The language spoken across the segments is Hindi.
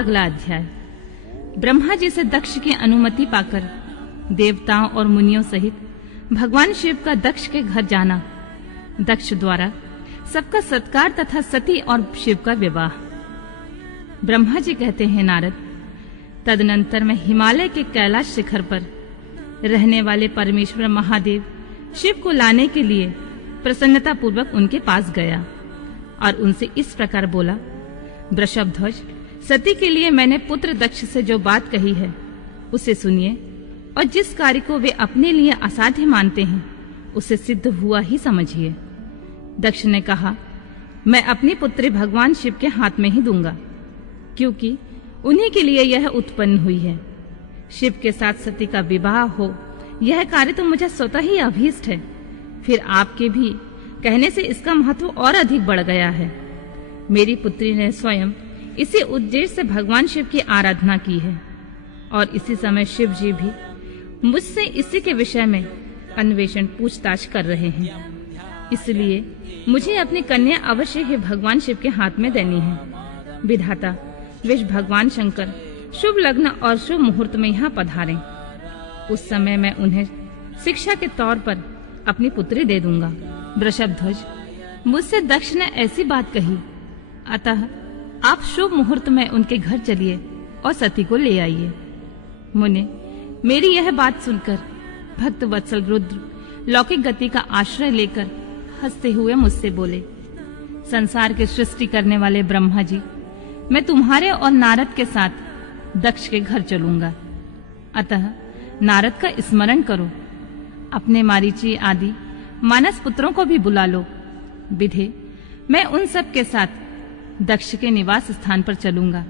अगला अध्याय। ब्रह्मा जी से दक्ष की अनुमति पाकर देवताओं और मुनियों सहित भगवान शिव का दक्ष के घर जाना, दक्ष द्वारा सबका सत्कार तथा सती और शिव का विवाह। ब्रह्मा जी कहते हैं, नारद, तदनंतर मैं हिमालय के कैलाश शिखर पर रहने वाले परमेश्वर महादेव शिव को लाने के लिए प्रसन्नता पूर्वक उनके पास गया और उनसे इस प्रकार बोला, वृषभध्वज, सती के लिए मैंने पुत्र दक्ष से जो बात कही है उसे सुनिए और जिस कार्य को वे अपने लिए असाध्य मानते हैं उसे सिद्ध हुआ ही समझिए। दक्ष ने कहा, मैं अपनी पुत्री भगवान शिव के हाथ में ही दूंगा, क्योंकि उन्हीं के लिए यह उत्पन्न हुई है। शिव के साथ सती का विवाह हो, यह कार्य तो मुझे स्वतः ही अभीष्ट है। फिर आपके भी कहने से इसका महत्व और अधिक बढ़ गया है। मेरी पुत्री ने स्वयं इसी उद्देश्य से भगवान शिव की आराधना की है और इसी समय शिव जी भी मुझसे इसी के विषय में अन्वेषण पूछताछ कर रहे हैं। इसलिए मुझे अपनी कन्या अवश्य ही भगवान शिव के हाथ में देनी है। विधाता विष्णु भगवान शंकर शुभ लग्न और शुभ मुहूर्त में यहाँ पधारें। उस समय मैं उन्हें शिक्षा के तौर पर अपनी पुत्री दे दूंगा। वृषभध्वज, मुझसे दक्ष ने ऐसी बात कही, अतः आप शुभ मुहूर्त में उनके घर चलिए और सती को ले आइए। मुने, मेरी यह बात सुनकर भक्त वत्सल रुद्र लौकिक गति का आश्रय लेकर हंसते हुए मुझसे बोले, संसार की सृष्टि करने वाले ब्रह्मा जी, मैं तुम्हारे और नारद के साथ दक्ष के घर चलूंगा। अतः नारद का स्मरण करो, अपने मारीची आदि मानस पुत्रों को भी बुला लो। विधे, मैं उन सब के साथ दक्ष के निवास स्थान पर चलूंगा।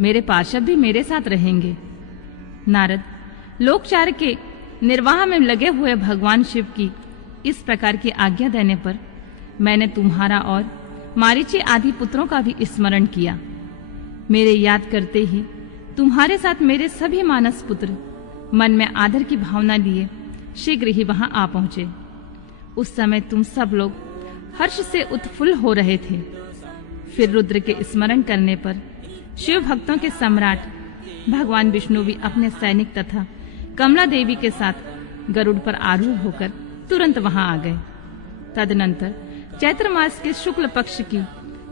मेरे पार्षद भी मेरे साथ रहेंगे। नारद, लोकचार के निर्वाह में लगे हुए भगवान शिव की इस प्रकार की आज्ञा देने पर मैंने तुम्हारा और मारीची आदि पुत्रों का भी स्मरण किया। मेरे याद करते ही तुम्हारे साथ मेरे सभी मानस पुत्र मन में आदर की भावना लिए शीघ्र ही वहां आ पहुंचे। उस समय तुम सब लोग हर्ष से उत्फुल्ल हो रहे थे। फिर रुद्र के स्मरण करने पर शिव भक्तों के सम्राट भगवान विष्णु भी अपने सैनिक तथा कमला देवी के साथ गरुड़ पर आरूढ़ होकर तुरंत वहां आ गए। तदनंतर चैत्र मास के शुक्ल पक्ष की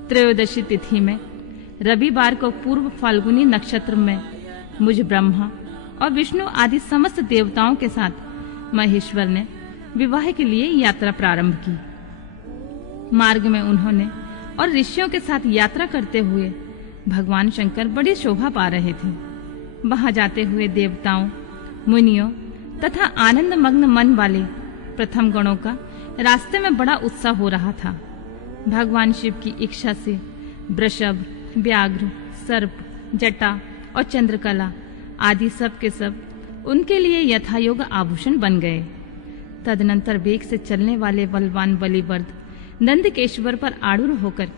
त्रयोदशी तिथि में रविवार को पूर्व फाल्गुनी नक्षत्र में मुझ ब्रह्मा और विष्णु आदि समस्त देवताओं के साथ महेश्वर ने विवाह के लिए यात्रा प्रारंभ की। मार्ग में उन्होंने और ऋषियों के साथ यात्रा करते हुए भगवान शंकर बड़ी शोभा पा रहे थे। वहां जाते हुए देवताओं, मुनियों तथा आनंद मग्न मन वाले प्रथम गणों का रास्ते में बड़ा उत्साह हो रहा था। भगवान शिव की इच्छा से वृषभ, व्याघ्र, सर्प, जटा और चंद्रकला आदि सब के सब उनके लिए यथायोग्य आभूषण बन गए। तदनंतर वेग से चलने वाले बलवान बलिवर्द नंदकेश्वर पर आरूढ़ होकर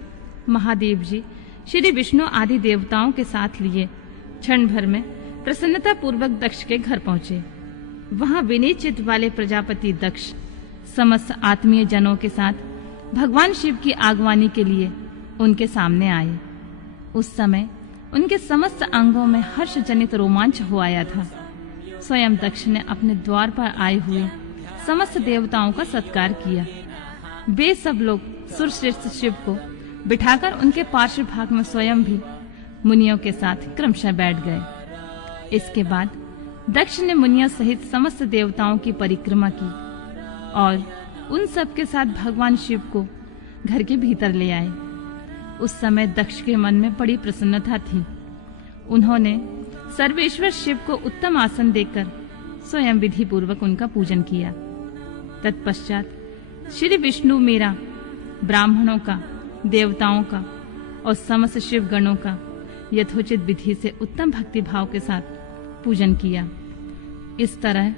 महादेव जी श्री विष्णु आदि देवताओं के साथ लिए क्षण भर में प्रसन्नता पूर्वक दक्ष के घर पहुंचे। वहां विनय चित्त वाले प्रजापति दक्ष समस्त आत्मीय जनों के साथ भगवान शिव की आगवानी के लिए उनके सामने आए। उस समय उनके समस्त अंगों में हर्ष जनित रोमांच हो आया था। स्वयं दक्ष ने अपने द्वार पर आए हुए समस्त देवताओं का सत्कार किया। वे सब लोग सुरश्रेष्ठ शिव को बिठाकर उनके पार्श्व भाग में स्वयं भी मुनियों के साथ क्रमशः बैठ गए। इसके बाद दक्ष ने मुनियों सहित समस्त देवताओं की परिक्रमा की और उन सब के साथ भगवान शिव को घर के भीतर ले आए। उस समय दक्ष के मन में बड़ी प्रसन्नता थी। उन्होंने सर्वेश्वर शिव को उत्तम आसन देकर स्वयं विधि पूर्वक उनका पूजन किया। तत्पश्चात श्री विष्णु मेरा ब्राह्मणों का, देवताओं का और समस्त शिव गणों का यथोचित विधि से उत्तम भक्ति भाव के साथ पूजन किया। इस तरह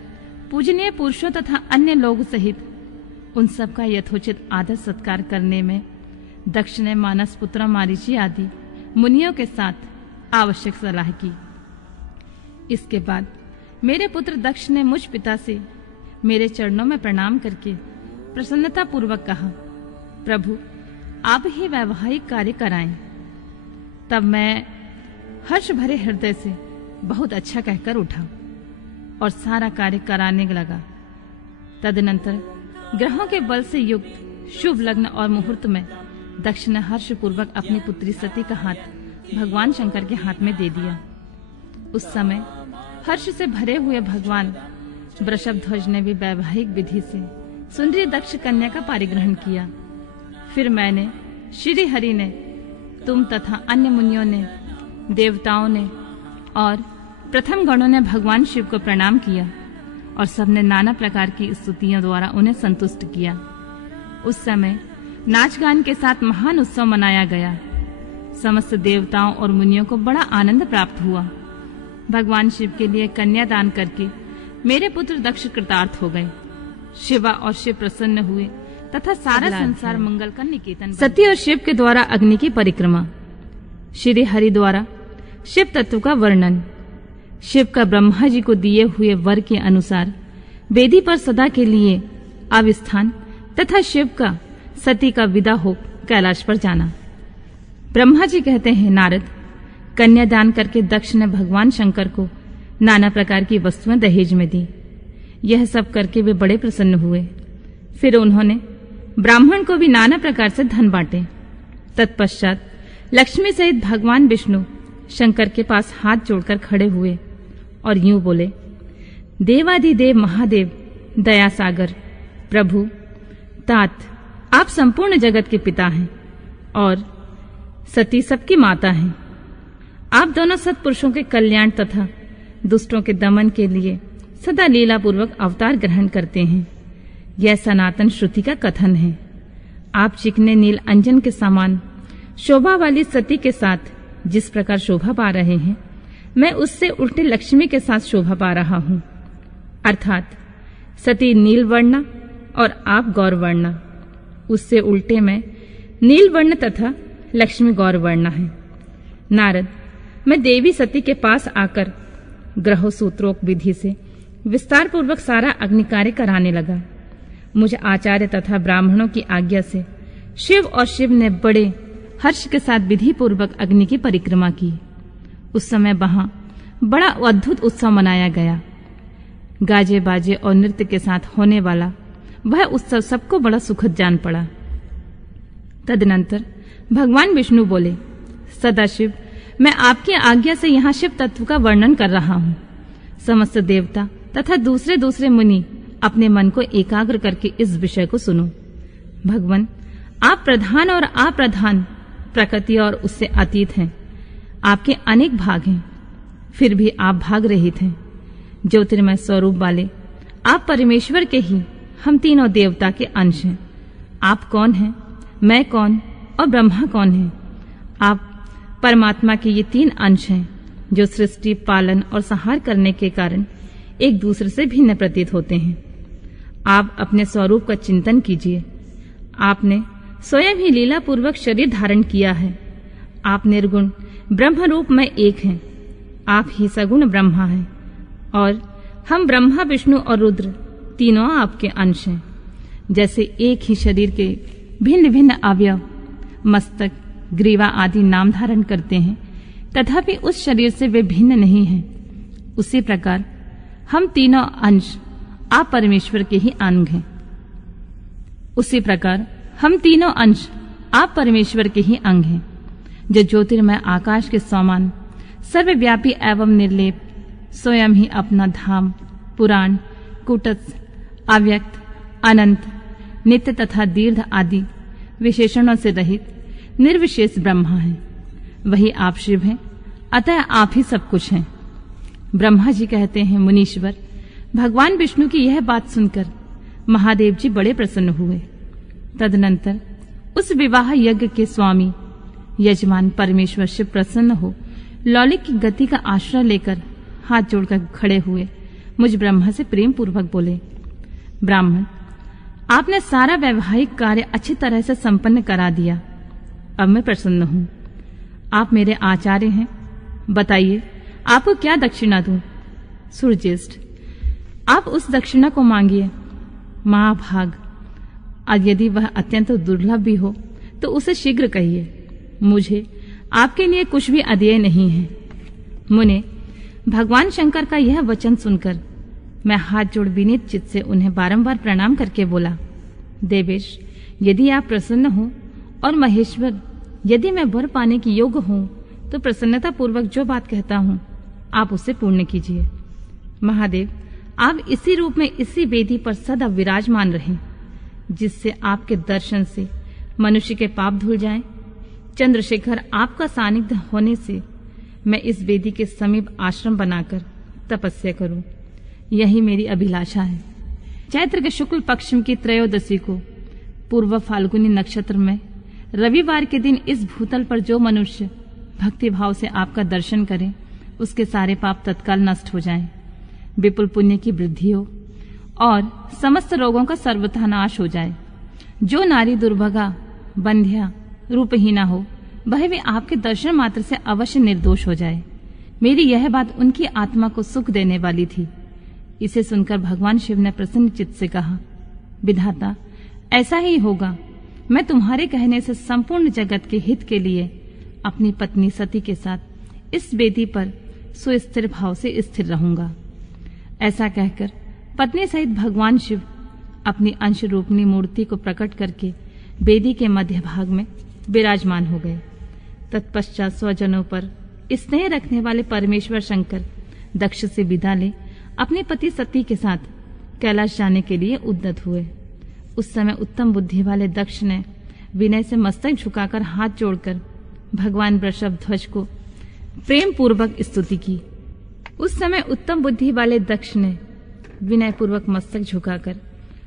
पूजनीय पुरुषों तथा अन्य लोग सहित उन सब का यथोचित आदर सत्कार करने में दक्ष ने मानस पुत्र मारीची आदि मुनियों के साथ आवश्यक सलाह की। इसके बाद मेरे पुत्र दक्ष ने मुझ पिता से मेरे चरणों में प्रणाम करके प्रसन्नता पूर्वक कहा, प्रभु आप ही वैवाहिक कार्य कराएं। तब मैं हर्ष भरे हृदय से बहुत अच्छा कहकर उठा और सारा कार्य कराने लगा। तदनंतर ग्रहों के बल से युक्त शुभ लग्न और मुहूर्त में दक्ष ने हर्ष पूर्वक अपनी पुत्री सती का हाथ भगवान शंकर के हाथ में दे दिया। उस समय हर्ष से भरे हुए भगवान वृषभध्वज ने भी वैवाहिक विधि से सुंदरी दक्ष कन्या का पारिग्रहण किया। फिर मैंने, श्री हरि ने, तुम तथा अन्य मुनियों ने, देवताओं ने और प्रथम गणों ने भगवान शिव को प्रणाम किया और सबने नाना प्रकार की स्तुतियों द्वारा उन्हें संतुष्ट किया। उस समय नाच गान के साथ महान उत्सव मनाया गया। समस्त देवताओं और मुनियों को बड़ा आनंद प्राप्त हुआ। भगवान शिव के लिए कन्या दान करके मेरे पुत्र दक्ष कृतार्थ हो गए। शिवा और शिव प्रसन्न हुए तथा सारा संसार मंगल का निकेतन। सती और शिव के द्वारा अग्नि की परिक्रमा। श्री हरि द्वारा शिव तत्व का वर्णन। शिव का ब्रह्मा जी को दिए हुए वर के अनुसार वेदी पर सदा के लिए अवस्थान तथा शिव का सती का विदा हो कैलाश पर जाना। ब्रह्मा जी कहते हैं, नारद, कन्यादान करके दक्ष ने भगवान शंकर को नाना प्रकार की वस्तुएं दहेज में दी। यह सब करके वे बड़े प्रसन्न हुए। फिर उन्होंने ब्राह्मण को भी नाना प्रकार से धन बांटे। तत्पश्चात लक्ष्मी सहित भगवान विष्णु शंकर के पास हाथ जोड़कर खड़े हुए और यूं बोले, देवादिदेव महादेव, दया सागर, प्रभु, तात, आप संपूर्ण जगत के पिता हैं और सती सबकी माता हैं। आप दोनों सत्पुरुषों के कल्याण तथा दुष्टों के दमन के लिए सदा लीला पूर्वक अवतार ग्रहण करते हैं। यह सनातन श्रुति का कथन है। आप चिकने नील अंजन के समान शोभा वाली सती के साथ जिस प्रकार शोभा पा रहे हैं, मैं उससे उल्टे लक्ष्मी के साथ शोभा पा रहा हूँ। अर्थात सती नील वर्णा और आप गौर वर्णा। उससे उल्टे में नील वर्ण तथा लक्ष्मी गौर वर्णा है। नारद, मैं देवी सती के पास आकर ग्रह सूत्रोक्त विधि से विस्तार पूर्वक सारा अग्नि कार्य कराने लगा। मुझे आचार्य तथा ब्राह्मणों की आज्ञा से शिव और शिव ने बड़े हर्ष के साथ विधि पूर्वक अग्नि की परिक्रमा की। उस समय वहां बड़ा अद्भुत उत्सव मनाया गया। गाजे बाजे और नृत्य के साथ होने वाला वह उत्सव सबको बड़ा सुखद जान पड़ा। तदनंतर भगवान विष्णु बोले, सदाशिव, मैं आपकी आज्ञा से यहाँ शिव तत्व का वर्णन कर रहा हूँ। समस्त देवता तथा दूसरे दूसरे मुनि अपने मन को एकाग्र करके इस विषय को सुनो। भगवान, आप प्रधान और अप्रधान, प्रकृति और उससे अतीत हैं। आपके अनेक भाग हैं, फिर भी आप भाग रहित हैं। ज्योतिर्मय स्वरूप वाले आप परमेश्वर के ही हम तीनों देवता के अंश हैं। आप कौन हैं, मैं कौन और ब्रह्मा कौन है? आप परमात्मा के ये तीन अंश हैं जो सृष्टि, पालन और संहार करने के कारण एक दूसरे से भिन्न प्रतीत होते हैं। आप अपने स्वरूप का चिंतन कीजिए। आपने स्वयं ही लीला पूर्वक शरीर धारण किया है। आप निर्गुण ब्रह्म रूप में एक हैं। आप ही सगुण ब्रह्मा हैं और हम ब्रह्मा, विष्णु और रुद्र तीनों आपके अंश हैं। जैसे एक ही शरीर के भिन्न भिन्न अवयव, मस्तक, ग्रीवा आदि नाम धारण करते हैं, तथापि उस शरीर से वे भिन्न नहीं हैं, उसी प्रकार हम तीनों अंश आप परमेश्वर के ही अंग हैं। उसी प्रकार हम तीनों अंश आप परमेश्वर के ही अंग हैं, जो ज्योतिर्मय आकाश के समान सर्वव्यापी एवं निर्लेप, स्वयं ही अपना धाम, पुराण, कूटस्थ, अव्यक्त, अनंत, नित्य तथा दीर्घ आदि विशेषणों से रहित निर्विशेष ब्रह्मा है। वही आप शिव हैं, अतः आप ही सब कुछ हैं। ब्रह्मा जी कहते हैं, मुनीश्वर, भगवान विष्णु की यह बात सुनकर महादेव जी बड़े प्रसन्न हुए। तदनंतर उस विवाह यज्ञ के स्वामी यजमान परमेश्वर शिव प्रसन्न हो लौलिक की गति का आश्रय लेकर हाथ जोड़कर खड़े हुए मुझ ब्रह्मा से प्रेम पूर्वक बोले, ब्राह्मण, आपने सारा वैवाहिक कार्य अच्छी तरह से संपन्न करा दिया। अब मैं प्रसन्न हूँ। आप मेरे आचार्य हैं। बताइए, आपको क्या दक्षिणा दूं? सूर्यज्येष्ठ, आप उस दक्षिणा को मांगिए। महाभाग, और यदि वह अत्यंत दुर्लभ भी हो तो उसे शीघ्र कहिए। मुझे आपके लिए कुछ भी अदेय नहीं है। मुने, भगवान शंकर का यह वचन सुनकर मैं हाथ जोड़ विनीत चित्त से उन्हें बारंबार प्रणाम करके बोला, देवेश, यदि आप प्रसन्न हो और महेश्वर, यदि मैं वर पाने की योग्य हूं तो प्रसन्नता पूर्वक जो बात कहता हूं आप उसे पूर्ण कीजिए। महादेव, आप इसी रूप में इसी वेदी पर सदा विराजमान रहें, जिससे आपके दर्शन से मनुष्य के पाप धुल जाएं। चंद्रशेखर, आपका सानिध्य होने से मैं इस वेदी के समीप आश्रम बनाकर तपस्या करूं, यही मेरी अभिलाषा है। चैत्र के शुक्ल पक्ष की त्रयोदशी को पूर्व फाल्गुनी नक्षत्र में रविवार के दिन इस भूतल पर जो मनुष्य भक्ति भाव से आपका दर्शन करे, उसके सारे पाप तत्काल नष्ट हो जाएं, विपुल पुण्य की वृद्धि हो और समस्त रोगों का सर्वथा नाश हो जाए। जो नारी दुर्भगा, बंध्या, रूपहीना हो, वह भी आपके दर्शन मात्र से अवश्य निर्दोष हो जाए। मेरी यह बात उनकी आत्मा को सुख देने वाली थी। इसे सुनकर भगवान शिव ने प्रसन्न चित्त से कहा, विधाता, ऐसा ही होगा। मैं तुम्हारे कहने से संपूर्ण जगत के हित के लिए अपनी पत्नी सती के साथ इस वेदी पर सुस्थिर भाव से स्थिर रहूंगा। ऐसा कहकर पत्नी सहित भगवान शिव अपनी अंश रूपनी मूर्ति को प्रकट करके वेदी के मध्य भाग में विराजमान हो गए। तत्पश्चात स्वजनों पर स्नेह रखने वाले परमेश्वर शंकर दक्ष से विदा ले अपने पति सती के साथ कैलाश जाने के लिए उद्यत हुए। उस समय उत्तम बुद्धि वाले दक्ष ने विनय से मस्तक झुकाकर हाथ जोड़कर भगवान वृषभ ध्वज को प्रेम पूर्वक स्तुति की। उस समय उत्तम बुद्धि वाले दक्ष ने विनय पूर्वक मस्तक झुकाकर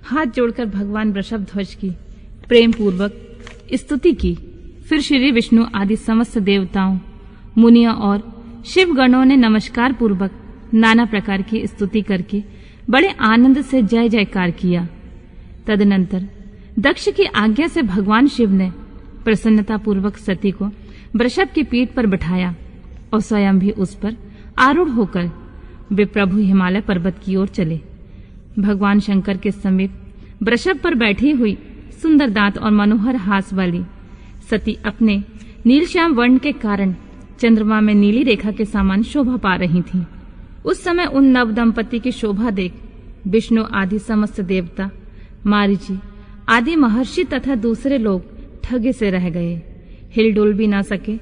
हाथ जोड़कर भगवान वृषभ ध्वज की प्रेम पूर्वक स्तुति की। फिर श्री विष्णु आदि समस्त देवताओं, मुनियों और शिव गणों ने नमस्कार पूर्वक नाना प्रकार की स्तुति करके बड़े आनंद से जय जयकार किया। तदनंतर दक्ष की आज्ञा से भगवान शिव ने प्रसन्नता पूर्वक सती को वृषभ की पीठ पर बिठाया और स्वयं भी उस पर आरूढ़ होकर वे प्रभु हिमालय पर्वत की ओर चले। भगवान शंकर के समीप वृषभ पर बैठी हुई सुंदर दांत और मनोहर हास वाली सती अपने नीलश्याम वर्ण के कारण चंद्रमा में नीली रेखा के समान शोभा पा रही थी। उस समय उन नव दंपति की शोभा देख विष्णु आदि समस्त देवता, मारीची आदि महर्षि तथा दूसरे लोग ठगे से रह गए, हिलडुल भी ना सके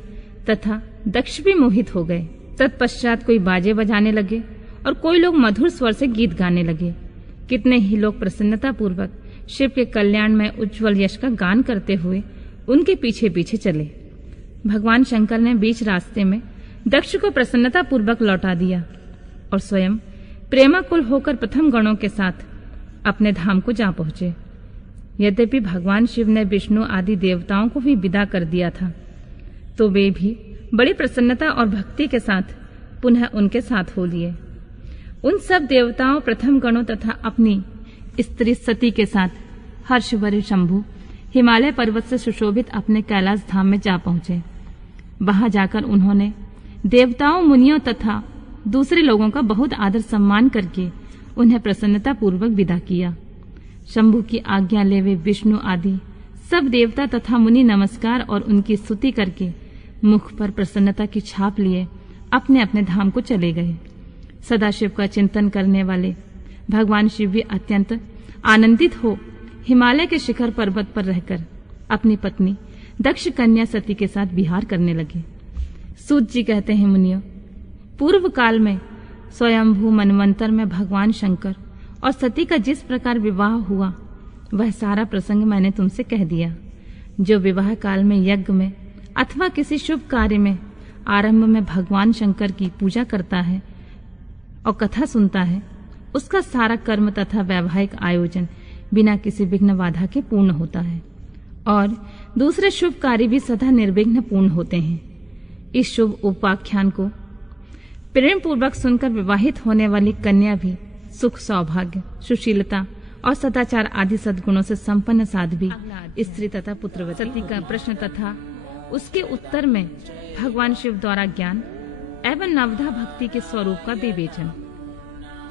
तथा दक्ष भी मोहित हो गए। तत्पश्चात कोई बाजे बजाने लगे और कोई लोग मधुर स्वर से गीत गाने लगे। कितने ही लोग प्रसन्नता पूर्वक शिव के कल्याण में उज्जवल यश का गान करते हुए उनके पीछे पीछे चले। भगवान शंकर ने बीच रास्ते में दक्ष को प्रसन्नता पूर्वक लौटा दिया और स्वयं प्रेमाकुल होकर प्रथम गणों के साथ अपने धाम को जा पहुंचे। यद्यपि भगवान शिव ने विष्णु आदि देवताओं को भी विदा कर दिया था, तो वे भी बड़ी प्रसन्नता और भक्ति के साथ पुनः उनके साथ हो लिए। उन सब देवताओं, प्रथम गणों तथा अपनी स्त्री सती के साथ हर्षभरे शंभु हिमालय पर्वत से सुशोभित अपने कैलाश धाम में जा पहुंचे। वहां जाकर उन्होंने देवताओं, मुनियों तथा दूसरे लोगों का बहुत आदर सम्मान करके उन्हें प्रसन्नता पूर्वक विदा किया। शंभु की आज्ञा ले वे विष्णु आदि सब देवता तथा मुनि नमस्कार और उनकी स्तुति करके मुख पर प्रसन्नता की छाप लिए अपने अपने धाम को चले गए। सदाशिव का चिंतन करने वाले भगवान शिव भी अत्यंत आनंदित हो हिमालय के शिखर पर्वत पर रहकर अपनी पत्नी दक्ष कन्या सती के साथ विहार करने लगे। सूत जी कहते हैं, मुनियों, पूर्व काल में स्वयंभू मनवंतर में भगवान शंकर और सती का जिस प्रकार विवाह हुआ वह सारा प्रसंग मैंने तुमसे कह दिया। जो विवाह काल में यज्ञ में अथवा किसी शुभ कार्य में आरंभ में भगवान शंकर की पूजा करता है और कथा सुनता है, उसका सारा कर्म तथा वैवाहिक आयोजन बिना किसी विघ्न बाधा के पूर्ण होता है और दूसरे शुभ कार्य भी सदा निर्विघ्न पूर्ण होते हैं। इस शुभ उपाख्यान को प्रेम पूर्वक सुनकर विवाहित होने वाली कन्या भी सुख, सौभाग्य, सुशीलता और सदाचार आदि सद्गुणों से संपन्न साध्वी स्त्री तथा पुत्रवती। सती का प्रश्न तथा उसके उत्तर में भगवान शिव द्वारा ज्ञान एवं नवधा भक्ति के स्वरूप का विवेचन।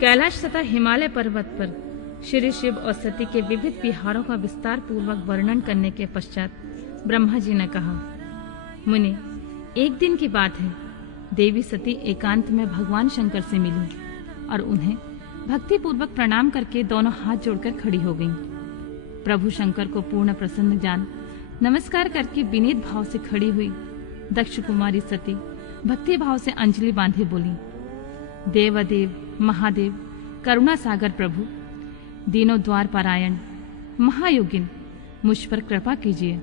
कैलाश तथा हिमालय पर्वत पर श्री शिव और सती के विविध विहारों का विस्तार पूर्वक वर्णन करने के पश्चात ब्रह्मा जी ने कहा, मुनि, एक दिन की बात है, देवी सती एकांत में भगवान शंकर से मिली और उन्हें भक्ति पूर्वक प्रणाम करके दोनों हाथ जोड़कर खड़ी हो गईं। प्रभु शंकर को पूर्ण प्रसन्न जान नमस्कार करके विनीत भाव से खड़ी हुई दक्ष कुमारी सती भक्ति भाव से अंजलि बांधे बोली, देवादेव महादेव करुणा सागर प्रभु, दीनों द्वार पारायण महायोगिन, मुझ पर कृपा कीजिए।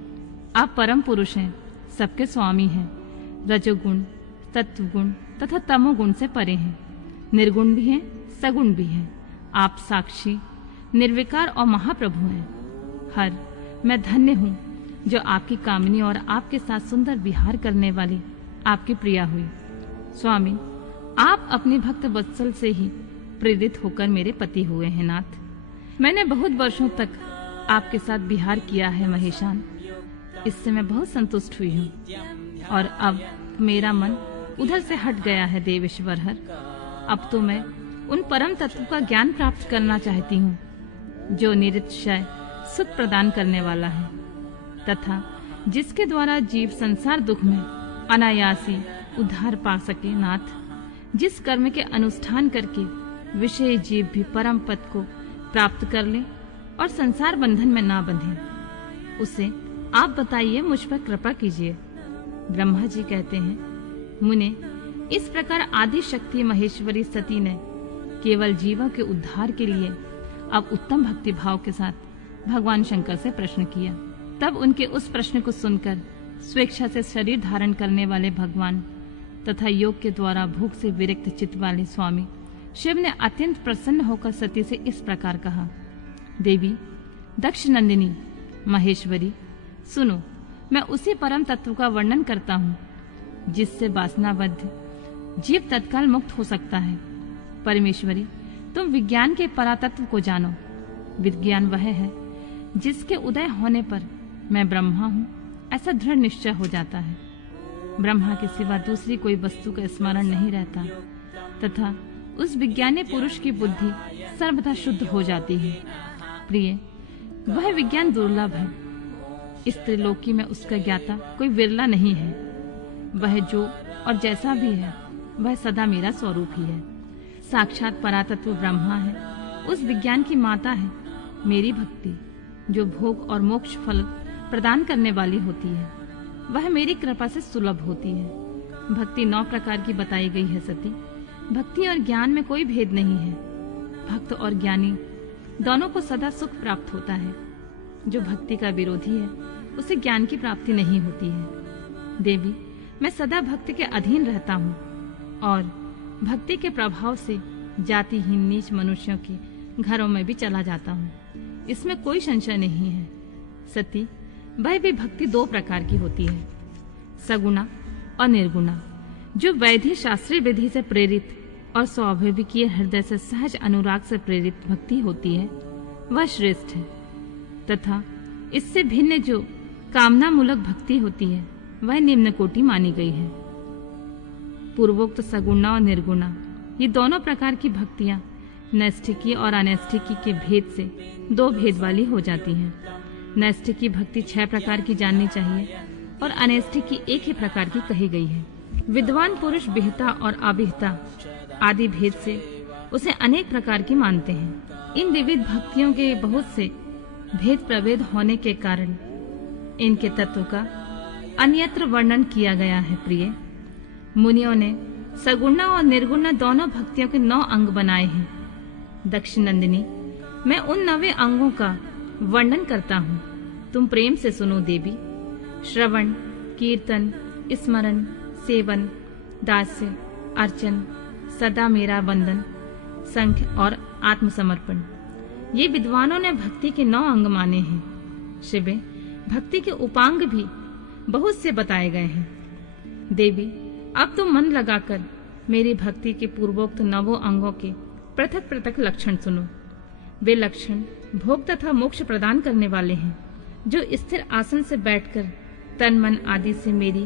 आप परम पुरुष हैं, सबके स्वामी हैं, रजोगुण सत्वगुण तथा तमोगुण से परे हैं, निर्गुण भी हैं सगुण भी हैं। आप साक्षी निर्विकार और महाप्रभु हैं। हर मैं धन्य हूँ जो आपकी कामिनी और आपके साथ सुंदर विहार करने वाली आपकी प्रिया हुई। स्वामी, आप अपने भक्त वत्सल से ही प्रेरित होकर मेरे पति हुए हैं नाथ। मैंने बहुत वर्षों तक आपके साथ विहार किया है महेशान, इससे मैं बहुत संतुष्ट हुई हूँ और अब मेरा मन उधर से हट गया है देवेश्वर हर। अब तो मैं उन परम तत्व का ज्ञान प्राप्त करना चाहती हूँ जो निरतिशय सुख प्रदान करने वाला है तथा जिसके द्वारा जीव संसार दुख में अनायासी उद्धार पा सके नाथ। जिस कर्म के अनुष्ठान करके विषय जीव भी परम पद को प्राप्त कर ले और संसार बंधन में ना बंधे, उसे आप बताइए, मुझ पर कृपा कीजिए। ब्रह्मा जी कहते हैं, मुने, इस प्रकार आदि शक्ति महेश्वरी सती ने केवल जीवों के उद्धार के लिए अब उत्तम भक्ति भाव के साथ भगवान शंकर से प्रश्न किया। तब उनके उस प्रश्न को सुनकर स्वेच्छा से शरीर धारण करने वाले भगवान तथा योग के द्वारा भूख से विरक्त चित्त वाले स्वामी शिव ने अत्यंत प्रसन्न होकर सती से इस प्रकार कहा, देवी दक्ष नंदिनी महेश्वरी, सुनो, मैं उसी परम तत्व का वर्णन करता हूँ जिससे वासनाबद्ध जीव तत्काल मुक्त हो सकता है। परमेश्वरी, तुम विज्ञान के परातत्व को जानो। विज्ञान वह है जिसके उदय होने पर मैं ब्रह्मा हूँ ऐसा दृढ़ निश्चय हो जाता है। ब्रह्मा के सिवा दूसरी कोई वस्तु का स्मरण नहीं रहता तथा उस विज्ञानी पुरुष की बुद्धि सर्वथा शुद्ध हो जाती है। प्रिय, वह विज्ञान दुर्लभ है। इस त्रिलोकी में उसका ज्ञाता कोई विरला नहीं है। वह जो और जैसा भी है वह सदा मेरा स्वरूप ही है। साक्षात परातत्व ब्रह्मा है, उस विज्ञान की माता है मेरी भक्ति, जो भोग और मोक्ष फल प्रदान करने वाली होती है। वह मेरी कृपा से सुलभ होती है। भक्ति 9 प्रकार की बताई गई है सती। भक्ति और ज्ञान में कोई भेद नहीं है। भक्त और ज्ञानी दोनों को सदा सुख प्राप्त होता है। जो भक्ति का विरोधी है उसे ज्ञान की प्राप्ति नहीं होती है। देवी, मैं सदा भक्ति के अधीन रहता हूँ और भक्ति के प्रभाव से जातिहीन नीच मनुष्यों के घरों में भी चला जाता हूँ, इसमें कोई संशय नहीं है। सती, वह भी भक्ति 2 प्रकार की होती है, सगुणा और निर्गुणा। जो वैधि शास्त्रीय विधि से प्रेरित और स्वाभाविकीय हृदय से सहज अनुराग से प्रेरित भक्ति होती है वह श्रेष्ठ है तथा इससे भिन्न जो कामना मूलक भक्ति होती है वह निम्न कोटि मानी गई है। पूर्वोक्त सगुणा और निर्गुणा ये दोनों प्रकार की भक्तियां नैष्ठिकी और अनैष्ठिकी के भेद से 2 भेद वाली हो जाती हैं। नैष्ठिकी भक्ति 6 प्रकार की जाननी चाहिए और अनैष्ठिकी 1 ही प्रकार की कही गई है। विद्वान पुरुष विहिता और अविहिता आदि भेद से उसे अनेक प्रकार की मानते हैं। इन विविध भक्तियों के बहुत से भेद प्रभेद होने के कारण इनके तत्व का अन्यत्र वर्णन किया गया है। प्रिय, मुनियों ने सगुणा और निर्गुणा दोनों भक्तियों के 9 अंग बनाए हैं। दक्ष नंदिनी, मैं उन 9 अंगों का वर्णन करता हूँ, तुम प्रेम से सुनो देवी। श्रवण, कीर्तन, स्मरण, सेवन, दास्य, अर्चन, सदा मेरा वंदन, संख्य और आत्मसमर्पण, ये विद्वानों ने भक्ति के 9 अंग माने हैं। शिवे, भक्ति के उपांग भी बहुत से बताए गए हैं। देवी, अब तुम मन लगाकर मेरी भक्ति के पूर्वोक्त 9 अंगों के पृथक पृथक लक्षण सुनो। वे लक्षण भोग तथा मोक्ष प्रदान करने वाले हैं। जो स्थिर आसन से बैठकर तन मन आदि से मेरी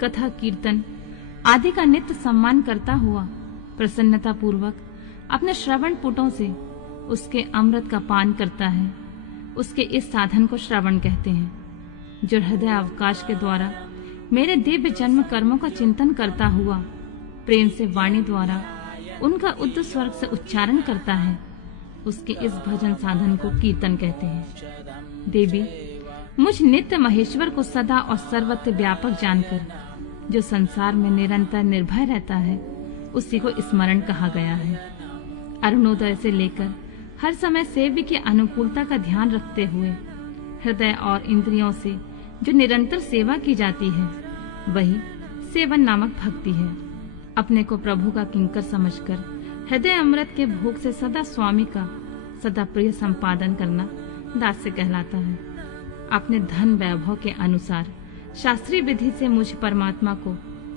कथा कीर्तन आदि का नित्य सम्मान करता हुआ प्रसन्नता पूर्वक अपने श्रवण पुटों से उसके अमृत का पान करता है, उसके इस साधन को श्रवण कहते हैं। जो हृदय अवकाश के द्वारा मेरे दिव्य जन्म कर्मों का चिंतन करता हुआ प्रेम से वाणी द्वारा उनका उच्च स्वर से उच्चारण करता है, उसके इस भजन साधन को कीर्तन कहते हैं। देवी, मुझ नित्य महेश्वर को सदा और सर्वत्र व्यापक जानकर जो संसार में निरंतर निर्भय रहता है, उसी को स्मरण कहा गया है। अरुणोदय से लेकर हर समय सेव्य की अनुकूलता का ध्यान रखते हुए हृदय और इंद्रियों से जो निरंतर सेवा की जाती है, वही सेवन नामक भक्ति है। अपने को प्रभु का किंकर समझकर हृदय अमृत के भोग से सदा स्वामी का सदा प्रिय संपादन करना दास्य कहलाता है। अपने धन वैभव के अनुसार शास्त्रीय विधि से मुझ परमात्मा को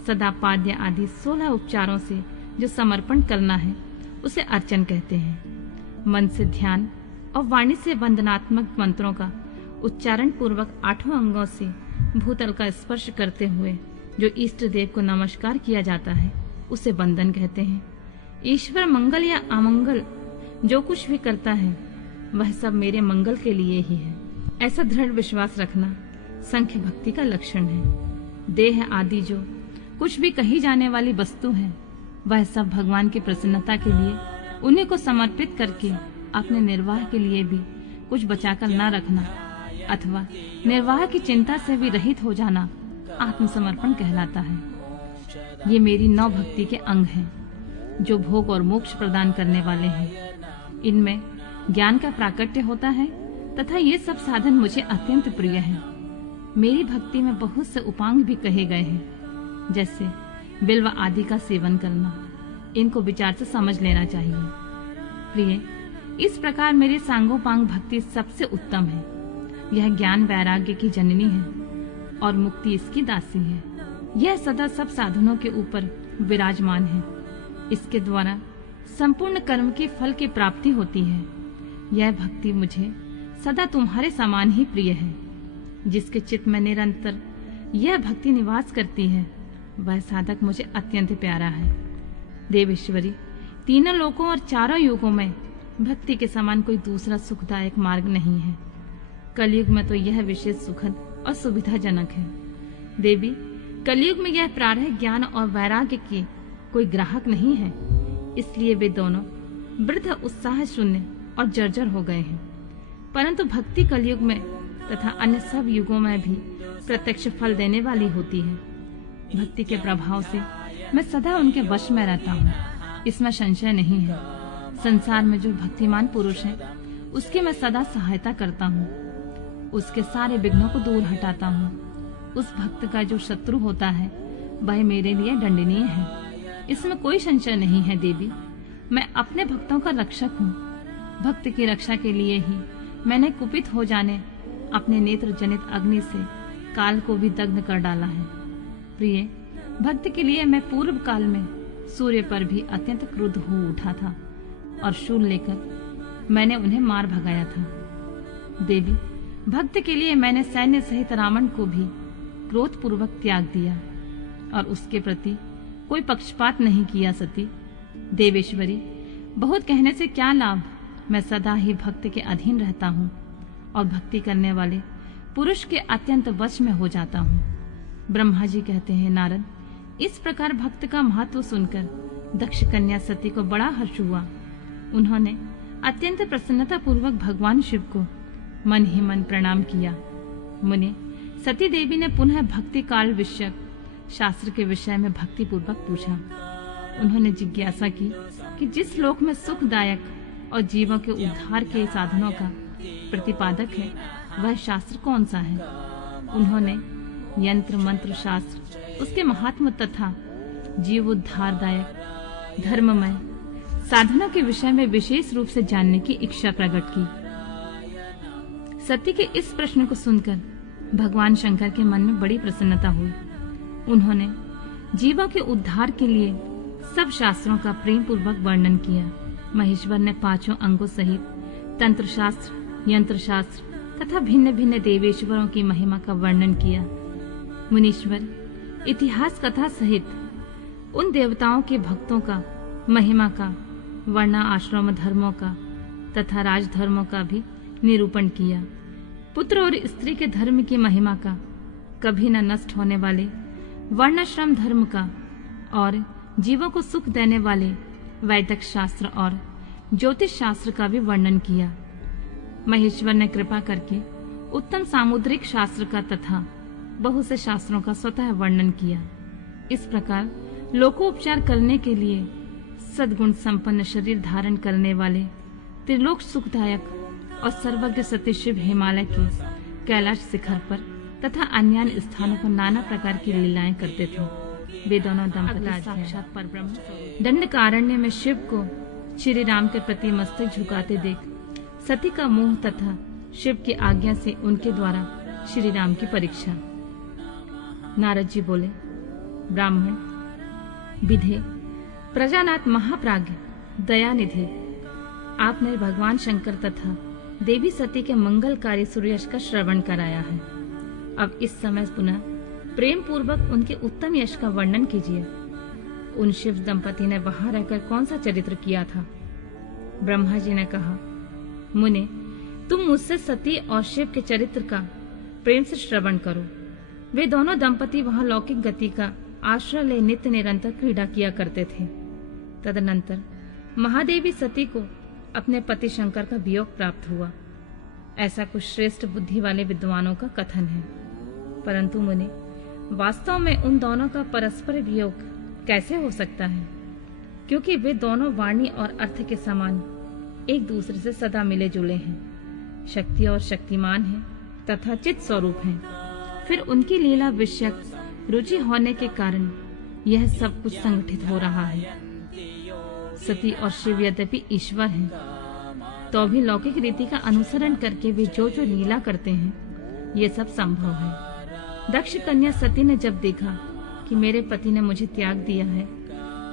सदा पाद्य आदि 16 उपचारों से जो समर्पण करना है, उसे अर्चन कहते हैं। मन से ध्यान और वाणी से वंदनात्मक मंत्रों का उच्चारण पूर्वक 8 अंगों से भूतल का स्पर्श करते हुए जो इष्ट देव को नमस्कार किया जाता है, उसे वंदन कहते हैं। ईश्वर मंगल या अमंगल जो कुछ भी करता है, वह सब मेरे मंगल के लिए ही है, ऐसा दृढ़ विश्वास रखना संख्य भक्ति का लक्षण है। देह आदि जो कुछ भी कही जाने वाली वस्तु है, वह सब भगवान की प्रसन्नता के लिए उन्हीं को समर्पित करके अपने निर्वाह के लिए भी कुछ बचाकर न रखना अथवा निर्वाह की चिंता से भी रहित हो जाना आत्मसमर्पण कहलाता है। ये मेरी 9 भक्ति के अंग हैं, जो भोग और मोक्ष प्रदान करने वाले हैं। इनमें ज्ञान का प्राकट्य होता है तथा ये सब साधन मुझे अत्यंत प्रिय हैं। मेरी भक्ति में बहुत से उपांग भी कहे गए हैं, जैसे बिल्व आदि का सेवन करना। इनको विचार से समझ लेना चाहिए। प्रिय, इस प्रकार मेरी सांगोपांग भक्ति सबसे उत्तम है। यह ज्ञान वैराग्य की जननी है और मुक्ति इसकी दासी है। यह सदा सब साधनों के ऊपर विराजमान है। इसके द्वारा संपूर्ण कर्म के फल की प्राप्ति होती है। यह भक्ति मुझे सदा तुम्हारे समान ही प्रिय है। जिसके चित्त में निरंतर यह भक्ति निवास करती है, वह साधक मुझे अत्यंत प्यारा है। देवेश्वरी, तीनों लोकों और चारों युगों में भक्ति के समान कोई दूसरा सुखदायक मार्ग नहीं है। कलयुग में तो यह विशेष सुखद और सुविधाजनक है। देवी, कलयुग में यह प्रारह ज्ञान और वैराग्य के कोई ग्राहक नहीं है, इसलिए वे दोनों वृद्ध उत्साह शून्य और जर्जर हो गए हैं। परंतु भक्ति कलयुग में तथा अन्य सब युगों में भी प्रत्यक्ष फल देने वाली होती है। भक्ति के प्रभाव से मैं सदा उनके वश में रहता हूँ, इसमें संशय नहीं है। संसार में जो भक्तिमान पुरुष है, उसकी मैं सदा सहायता करता हूँ, उसके सारे विघ्नों को दूर हटाता हूँ। उस भक्त का जो शत्रु होता है, वह मेरे लिए दंडनीय है, इसमें कोई संशय नहीं है। देवी, मैं अपने भक्तों का रक्षक हूँ। भक्त की रक्षा के लिए ही मैंने कुपित हो जाने अपने नेत्र जनित अग्नि से काल को भी दग्ध कर डाला है। प्रिय, भक्त के लिए मैं पूर्व काल में सूर्य पर भी अत्यंत क्रुद्ध हो उठा था और शूल लेकर मैंने उन्हें मार भगाया था। देवी, भक्त के लिए मैंने सैन्य सहित रावण को भी क्रोध पूर्वक त्याग दिया और उसके प्रति कोई पक्षपात नहीं किया। सती देवेश्वरी, बहुत कहने से क्या लाभ। मैं सदा ही भक्त के अधीन रहता हूँ और भक्ति करने वाले पुरुष के अत्यंत वश में हो जाता हूँ। ब्रह्मा जी कहते हैं, नारद, इस प्रकार भक्त का महत्व सुनकर दक्ष कन्या सती को बड़ा हर्ष हुआ। उन्होंने अत्यंत प्रसन्नता पूर्वक भगवान शिव को मन ही मन प्रणाम किया। मुनि, सती देवी ने पुनः भक्ति काल विषयक शास्त्र के विषय में भक्ति पूर्वक पूछा। उन्होंने जिज्ञासा की कि जिस लोक में सुखदायक और जीवों के उद्धार के साधनों का प्रतिपादक है, वह शास्त्र कौन सा है। उन्होंने यंत्र मंत्र शास्त्र, उसके महात्म तथा जीव उद्धारदायक धर्ममय साधनों के विषय में विशेष रूप से जानने की इच्छा प्रकट की। सती के इस प्रश्न को सुनकर भगवान शंकर के मन में बड़ी प्रसन्नता हुई। उन्होंने जीवों के उद्धार के लिए सब शास्त्रों का प्रेम पूर्वक वर्णन किया। महेश्वर ने 5 अंगों सहित तंत्र शास्त्र, यंत्र शास्त्र तथा भिन्न भिन्न देवेश्वरों की महिमा का वर्णन किया। मुनीश्वर इतिहास कथा सहित उन देवताओं के भक्तों का महिमा का, वर्णा आश्रम धर्मों का तथा राजधर्मों का भी निरूपण किया। पुत्र और स्त्री के धर्म की महिमा का, कभी न नष्ट होने वाले वर्णाश्रम धर्म का और जीवों को सुख देने वाले वैदिक शास्त्र और ज्योतिष शास्त्र का भी वर्णन किया। महेश्वर ने कृपा करके उत्तम सामुद्रिक शास्त्र का तथा बहुत से शास्त्रों का स्वतः वर्णन किया। इस प्रकार लोकोपचार करने के लिए सद्गुण संपन्न शरीर धारण करने वाले त्रिलोक सुखदायक और सर्वज्ञ सत्य शिव हिमालय के कैलाश शिखर पर तथा अन्य स्थानों पर नाना प्रकार की लीलाएं करते थे। वे दोनों दंपति साक्षात परब्रह्म दंडकारण्य में शिव को श्री राम के प्रति मस्तक झुकाते देख सती का मोह तथा शिव की आज्ञा से उनके द्वारा श्री राम की परीक्षा। नारद जी बोले, ब्राह्मण विधे प्रजानाथ महाप्राज्ञ दयानिधि, आपने भगवान शंकर तथा देवी सती के मंगलकारी सूर्ययश का श्रवण कराया है। अब इस समय पुनः प्रेम पूर्वक उनके उत्तम यश का वर्णन कीजिए। उन शिव दंपति ने वहां रहकर कौन सा चरित्र किया था? ब्रह्मा जी ने कहा, मुने, तुम मुझसे सती और शिव के चरित्र का प्रेम से श्रवण करो। वे दोनों दंपति वहां लौकिक गति का आश्रय ले नित्य निरंतर क्रीड़ा किया करते थे। तदनंतर महादेवी सती को अपने पति शंकर का वियोग प्राप्त हुआ। ऐसा कुछ श्रेष्ठ बुद्धि वाले विद्वानों का कथन है। परंतु मुने, वास्तव में उन दोनों का परस्पर वियोग कैसे हो सकता है? क्योंकि वे दोनों वाणी और अर्थ के समान एक दूसरे से सदा मिले जुले हैं, शक्ति और शक्तिमान हैं तथा चित स्वरूप हैं। फिर उनकी लीला विषयक रुचि होने के कारण यह सब कुछ संगठित हो रहा है। सती और शिव यद्यपि ईश्वर हैं, तो भी लौकिक रीति का अनुसरण करके वे जो जो लीला करते हैं, ये सब संभव है। दक्ष कन्या सती ने जब देखा कि मेरे पति ने मुझे त्याग दिया है,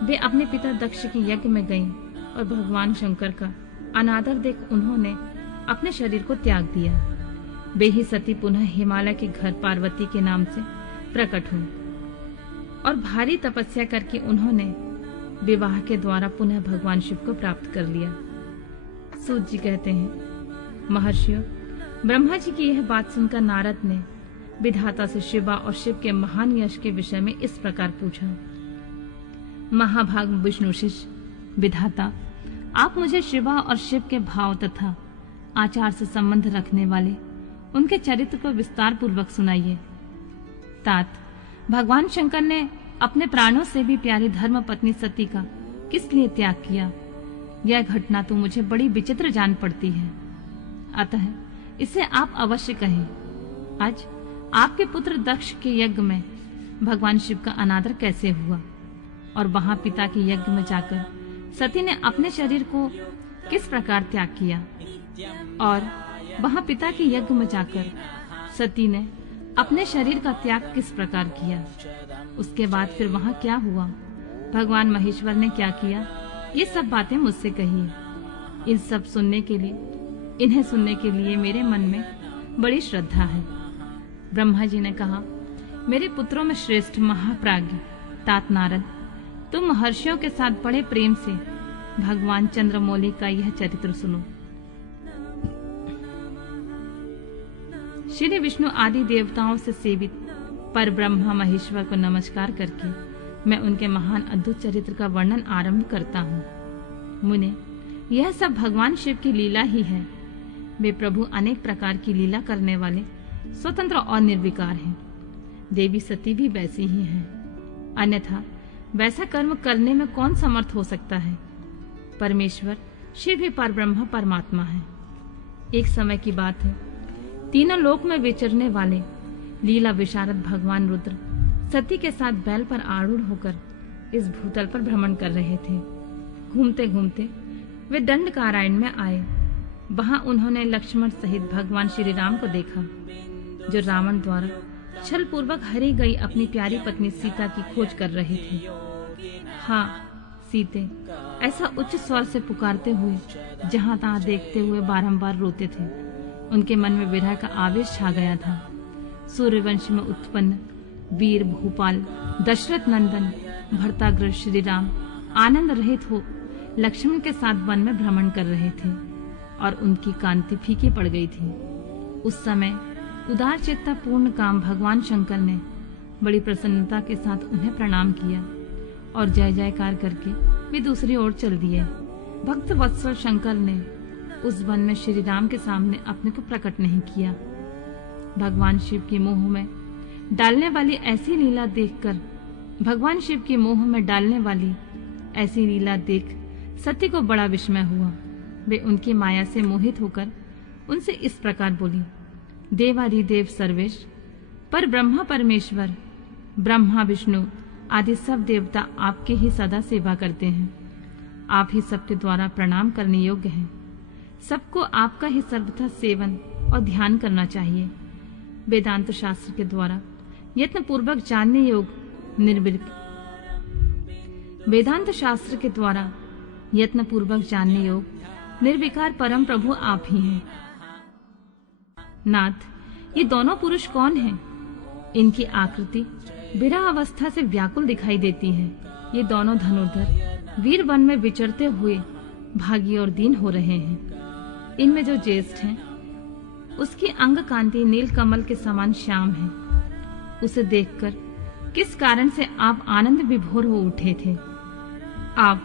वे अपने पिता दक्ष के यज्ञ में गईं और भगवान शंकर का अनादर देख उन्होंने अपने शरीर को त्याग दिया। वे ही सती पुनः हिमालय के घर पार्वती के नाम से प्रकट हुई और भारी तपस्या करके उन्होंने विवाह के द्वारा पुनः भगवान शिव को प्राप्त कर लिया। सूत जी कहते हैं, महर्षियों, ब्रह्मा जी की यह बात सुनकर नारद ने विधाता से शिवा और शिव के महान यश के विषय में इस प्रकार पूछा। महाभाग विष्णु शिष्य, विधाता, आप मुझे शिवा और शिव के भाव तथा आचार से संबंध रखने वाले उनके चरित्र को विस्तार पूर्वक सुनाइए। तात, भगवान शंकर ने अपने प्राणों से भी प्यारी धर्म पत्नी सती का किस लिए त्याग किया? यह घटना तो मुझे बड़ी विचित्र जान पड़ती है। अतः इसे आप अवश्य कहें। आज आपके पुत्र दक्ष के यज्ञ में भगवान शिव का अनादर कैसे हुआ और वहां पिता के यज्ञ में जाकर सती ने अपने शरीर को किस प्रकार त्याग किया और वहां पिता के यज्ञ में जाकर सती ने अपने शरीर का त्याग किस प्रकार किया? उसके बाद फिर वहां क्या हुआ? भगवान महेश्वर ने क्या किया? ये सब बातें मुझसे कहिए। इन्हें सुनने के लिए मेरे मन में बड़ी श्रद्धा है। ब्रह्मा जी ने कहा, मेरे पुत्रों में श्रेष्ठ महाप्राज्ञ तात नारद, तुम महर्षियों के साथ बड़े प्रेम से भगवान चंद्रमौली का यह चरित्र सुनो। श्री विष्णु आदि देवताओं से सेवित पर ब्रह्मा महेश्वर को नमस्कार करके मैं उनके महान अद्भुत चरित्र का वर्णन आरंभ करता हूँ। मुने, यह सब भगवान शिव की लीला ही है। वे प्रभु अनेक प्रकार की लीला करने वाले स्वतंत्र और निर्विकार हैं। देवी सती भी वैसी ही हैं। अन्यथा वैसा कर्म करने में कौन समर्थ हो सकता है? परमेश्वर शिव ही परब्रह्म परमात्मा है। एक समय की बात है, तीनों लोक में विचरने वाले लीला विशारद भगवान रुद्र सती के साथ बैल पर आरूढ़ होकर इस भूतल पर भ्रमण कर रहे थे। घूमते घूमते वे दंडकारण्य में आए। वहां उन्होंने लक्ष्मण सहित भगवान श्री राम को देखा, जो रावण द्वारा छल पूर्वक हरी गई अपनी प्यारी पत्नी सीता की खोज कर रहे थे। हाँ सीते, ऐसा उच्च स्वर से पुकारते हुए जहां तहां देखते हुए बारंबार रोते थे। उनके मन में विरह का आवेश छा गया था। सूर्यवंश में उत्पन्न वीर भूपाल दशरथ नंदन भरताग्रज श्री राम आनंद रहित हो लक्ष्मण के साथ वन में भ्रमण कर रहे थे और उनकी कांति फीकी पड़ गई थी। उस समय उदार चेता पूर्ण काम भगवान शंकर ने बड़ी प्रसन्नता के साथ उन्हें प्रणाम किया और जय जयकार करके वे दूसरी ओर चल दिए। भक्त वत्सल शंकर ने उस वन में श्री राम के सामने अपने को प्रकट नहीं किया। भगवान शिव की मोह में डालने वाली ऐसी लीला देख सती को बड़ा विस्मय हुआ। वे उनकी माया से मोहित होकर उनसे इस प्रकार बोली, देवाधिदेव सर्वेश, पर ब्रह्मा परमेश्वर, ब्रह्मा विष्णु आदि सब देवता आपके ही सदा सेवा करते हैं। आप ही सबके द्वारा प्रणाम करने योग्य हैं। सबको आपका ही सर्वथा सेवन और ध्यान करना चाहिए। वेदांत शास्त्र के द्वारा यत्न पूर्वक जानने योग निर्विकार परम प्रभु आप ही हैं। नाथ, ये दोनों पुरुष कौन हैं? इनकी आकृति विरह अवस्था से व्याकुल दिखाई देती है। ये दोनों धनुर्धर वीर वन में विचरते हुए भागी और दीन हो रहे हैं। इनमें जो ज्येष्ठ हैं, उसकी अंग कांति नील कमल के समान श्याम है। उसे देखकर किस कारण से आप आनंद विभोर हो उठे थे? आप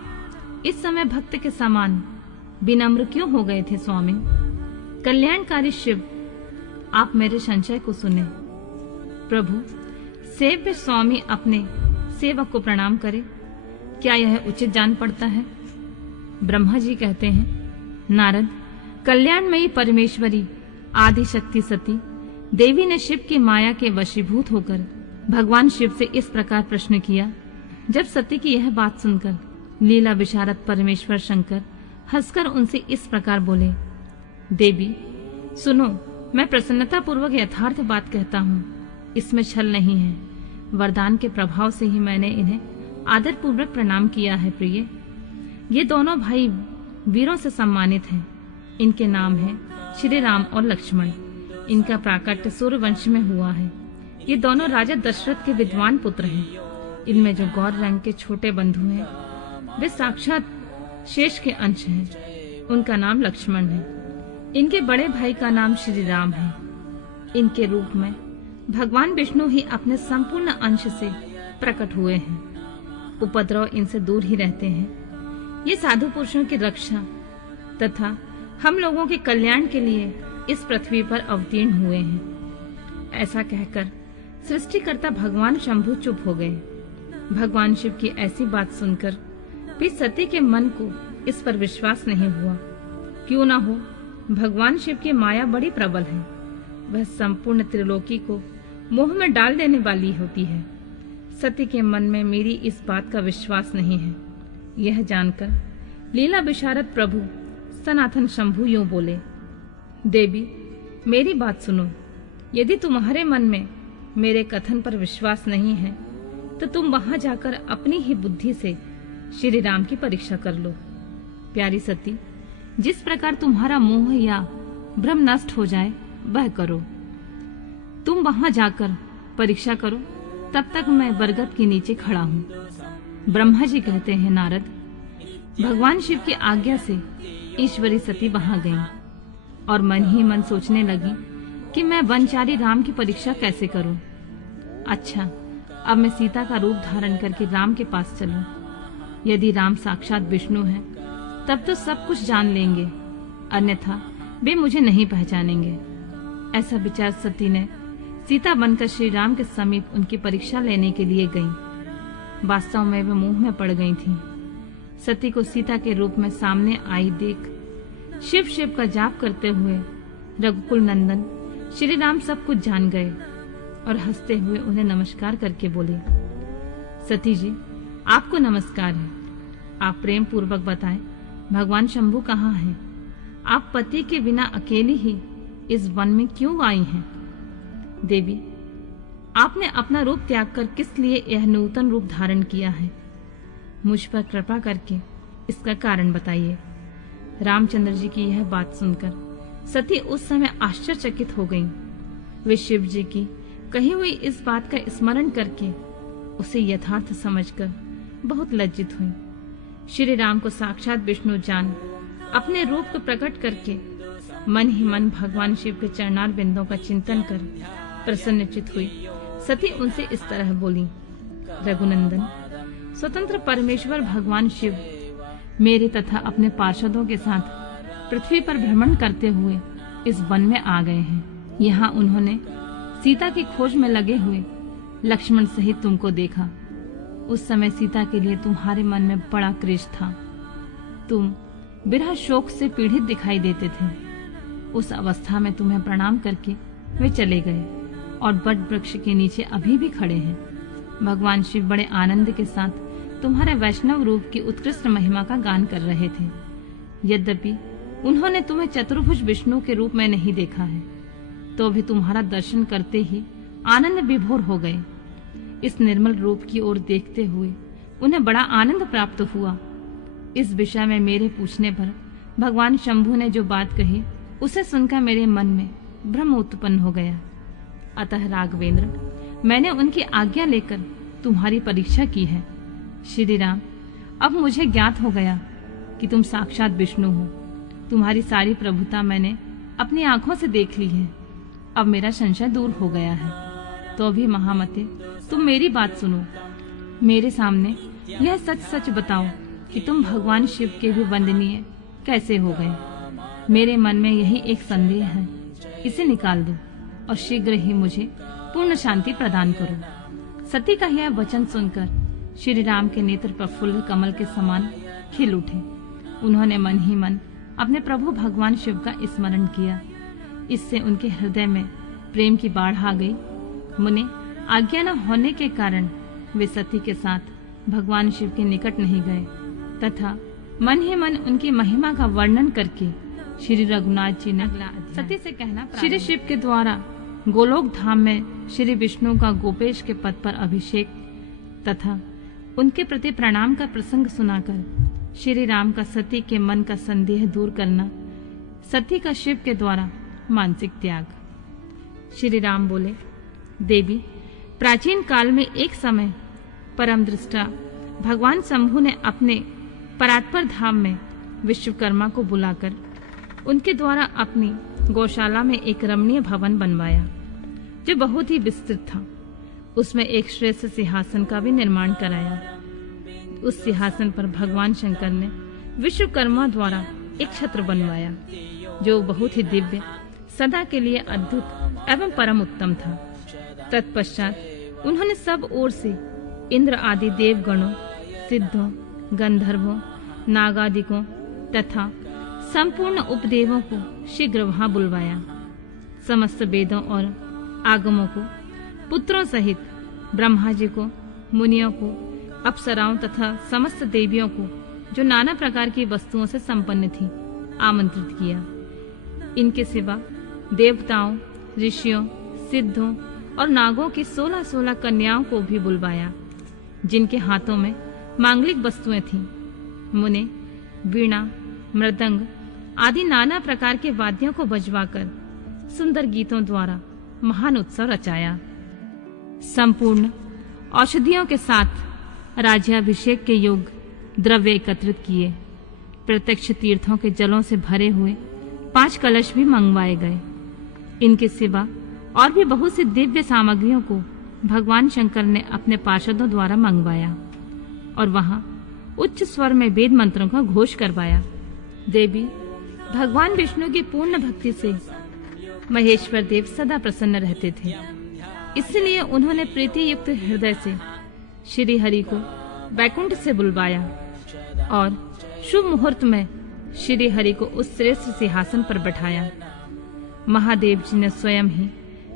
इस समय भक्त के समान विनम्र क्यों हो गए थे स्वामी? कल्याणकारी शिव, आप मेरे संशय को सुने। प्रभु, सेव्य स्वामी अपने सेवक को प्रणाम करे, क्या यह उचित जान पड़ता है? ब्रह्मा जी कहते हैं, नारद, कल्याणमयी परमेश्वरी आदि शक्ति सती देवी ने शिव की माया के वशीभूत होकर भगवान शिव से इस प्रकार प्रश्न किया। जब सती की यह बात सुनकर लीला विशारद परमेश्वर शंकर हंसकर उनसे इस प्रकार बोले, देवी सुनो, मैं प्रसन्नता पूर्वक यथार्थ बात कहता हूँ, इसमें छल नहीं है। वरदान के प्रभाव से ही मैंने इन्हें आदर पूर्वक प्रणाम किया है। प्रिय, ये दोनों भाई वीरों से सम्मानित हैं। इनके नाम हैं श्री राम और लक्ष्मण। इनका प्राकट्य सूर्यवंश में हुआ है। ये दोनों राजा दशरथ के विद्वान पुत्र हैं। इनमें जो गौर रंग के छोटे बंधु हैं, वे साक्षात शेष के अंश हैं। उनका नाम लक्ष्मण है। इनके बड़े भाई का नाम श्री राम है। इनके रूप में भगवान विष्णु ही अपने संपूर्ण अंश से प्रकट हुए हैं। उपद्रव इनसे दूर ही रहते हैं। ये साधु पुरुषों की रक्षा तथा हम लोगों के कल्याण के लिए इस पृथ्वी पर अवतीर्ण हुए हैं। ऐसा कहकर सृष्टिकर्ता भगवान शंभु चुप हो गए। भगवान शिव की ऐसी बात सुनकर भी सती के मन को इस पर विश्वास नहीं हुआ। क्यों न हो, भगवान शिव की माया बड़ी प्रबल है। वह संपूर्ण त्रिलोकी को मोह में डाल देने वाली होती है। सती के मन में मेरी इस बात का विश्वास नहीं है। यह जानकर लीला विशारद प्रभु सनातन शंभु यूं बोले, देवी मेरी बात सुनो। यदि तुम्हारे मन में मेरे कथन पर विश्वास नहीं है तो तुम वहां जाकर अपनी ही बुद्धि से श्री राम की परीक्षा कर लो। प्यारी सती, जिस प्रकार तुम्हारा मोह या भ्रम नष्ट हो जाए वह करो। तुम वहां जाकर परीक्षा करो, तब तक मैं बरगद के नीचे खड़ा हूँ। ब्रह्मा जी कहते हैं, नारद, भगवान शिव की आज्ञा से ईश्वरी सती वहां गई और मन ही मन सोचने लगी कि मैं वनचारी राम की परीक्षा कैसे करूं। अच्छा, अब मैं सीता का रूप धारण करके राम के पास चलूं। यदि राम साक्षात विष्णु हैं, तब तो सब कुछ जान लेंगे, अन्यथा वे मुझे नहीं पहचानेंगे। ऐसा विचार सती ने सीता बनकर श्री राम के समीप उनकी परीक्षा लेने के लिए गई। वास्तव में वे मोह में पड़ गई थीं। सती को सीता के रूप में सामने आई देख शिव शिव का जाप करते हुए रघुकुल नंदन श्री राम सब कुछ जान गए और हंसते हुए उन्हें नमस्कार करके बोले, सती जी, आपको नमस्कार है। आप प्रेम पूर्वक बताएं, भगवान शंभु कहाँ हैं? आप पति के बिना अकेली ही इस वन में क्यों आई हैं? देवी, आपने अपना रूप त्याग कर किस लिए यह नूतन रूप धारण किया है? मुझ पर कृपा करके इसका कारण बताइए। रामचंद्र जी की यह बात सुनकर सती उस समय आश्चर्यचकित हो गईं। वे शिव जी की कही हुई इस बात का स्मरण करके उसे यथार्थ समझकर बहुत लज्जित हुई। श्री राम को साक्षात विष्णु जान अपने रूप को प्रकट करके मन ही मन भगवान शिव के चरणार बिंदों का चिंतन कर प्रसन्नचित हुई। सती उनसे इस तरह बोली, रघुनंदन, स्वतंत्र परमेश्वर भगवान शिव मेरे तथा अपने पार्षदों के साथ पृथ्वी पर भ्रमण करते हुए इस वन में आ गए हैं। यहाँ उन्होंने सीता की खोज में लगे हुए लक्ष्मण सहित तुमको देखा। उस समय सीता के लिए तुम्हारे मन में बड़ा क्रोध था। तुम विरह शोक से पीड़ित दिखाई देते थे। उस अवस्था में तुम्हें प्रणाम करके वे चले गए और बट वृक्ष के नीचे अभी भी खड़े हैं। भगवान शिव बड़े आनंद के साथ तुम्हारे वैष्णव रूप की उत्कृष्ट महिमा का गान कर रहे थे। यद्यपि उन्होंने तुम्हें चतुर्भुज विष्णु के रूप में नहीं देखा है, तो भी तुम्हारा दर्शन करते ही आनंद विभोर हो गए। इस निर्मल रूप की ओर देखते हुए उन्हें बड़ा आनंद प्राप्त हुआ। इस विषय में मेरे पूछने पर भगवान शंभु ने जो बात कही उसे सुनकर मेरे मन में भ्रम उत्पन्न हो गया। अतः राघवेंद्र, मैंने उनकी आज्ञा लेकर तुम्हारी परीक्षा की है। श्री राम, अब मुझे ज्ञात हो गया कि तुम साक्षात विष्णु हो। तुम्हारी सारी प्रभुता मैंने अपनी आंखों से देख ली है। अब मेरा संशय दूर हो गया है। तो भी महामते, तुम मेरी बात सुनो। मेरे सामने यह सच सच बताओ कि तुम भगवान शिव के भी वंदनीय कैसे हो गए। मेरे मन में यही एक संदेह है, इसे निकाल दो और शीघ्र ही मुझे पूर्ण शांति प्रदान करो। सती का यह वचन सुनकर श्री राम के नेत्र प्रफुल्ल कमल के समान खिल उठे। उन्होंने मन ही मन अपने प्रभु भगवान शिव का स्मरण किया। इससे उनके हृदय में प्रेम की बाढ़ आ गई। मुने, आज्ञा न होने के कारण वे सती के साथ भगवान शिव के निकट नहीं गए तथा मन ही मन उनकी महिमा का वर्णन करके श्री रघुनाथ जी ने सती से कहना, श्री शिव के द्वारा गोलोक धाम में श्री विष्णु का गोपेश के पद पर अभिषेक तथा उनके प्रति प्रणाम का प्रसंग सुनाकर श्री राम का सती के मन का संदेह दूर करना, सती का शिव के द्वारा मानसिक त्याग। श्री राम बोले, देवी, प्राचीन काल में एक समय परम दृष्टा भगवान शंभु ने अपने परात्पर धाम में विश्वकर्मा को बुलाकर उनके द्वारा अपनी गौशाला में एक रमणीय भवन बनवाया जो बहुत ही विस्तृत था। उसमें एक श्रेष्ठ सिंहासन का भी निर्माण कराया। उस सिंहासन पर भगवान शंकर ने विश्वकर्मा द्वारा एक छत्र बनवाया जो बहुत ही दिव्य, सदा के लिए अद्भुत एवं परम उत्तम था। तत्पश्चात उन्होंने सब ओर से इंद्र आदि देवगणों, सिद्धों, गंधर्वों, नागादिकों तथा संपूर्ण उपदेवों को शीघ्र वहां बुलवाया। समस्त वेदों और आगमों को, पुत्रों सहित ब्रह्मा जी को, मुनियों को, अप्सराओं तथा समस्त देवियों को जो नाना प्रकार की वस्तुओं से संपन्न थी, आमंत्रित किया। इनके सिवा देवताओं, ऋषियों, सिद्धों और नागों की 16-16 कन्याओं को भी बुलवाया जिनके हाथों में मांगलिक वस्तुएं थीं। मुने वीणा, मृदंग आदि नाना प्रकार के वाद्यों को बजवाकर सुंदर गीतों द्वारा महान उत्सव रचाया। संपूर्ण औषधियों के साथ राज्याभिषेक के योग्य द्रव्य एकत्रित किए। प्रत्यक्ष तीर्थों के जलों से भरे हुए 5 कलश भी मंगवाए गए। इनके सिवा और भी बहुत सी दिव्य सामग्रियों को भगवान शंकर ने अपने पार्षदों द्वारा मंगवाया और वहां उच्च स्वर में वेद मंत्रों का घोष करवाया। देवी, भगवान विष्णु की पूर्ण भक्ति से महेश्वर देव सदा प्रसन्न रहते थे। इसलिए उन्होंने प्रीति युक्त हृदय से श्री हरि को वैकुंठ से बुलवाया और शुभ मुहूर्त में श्री हरि को उस श्रेष्ठ सिंहासन पर बैठाया। महादेव जी ने स्वयं ही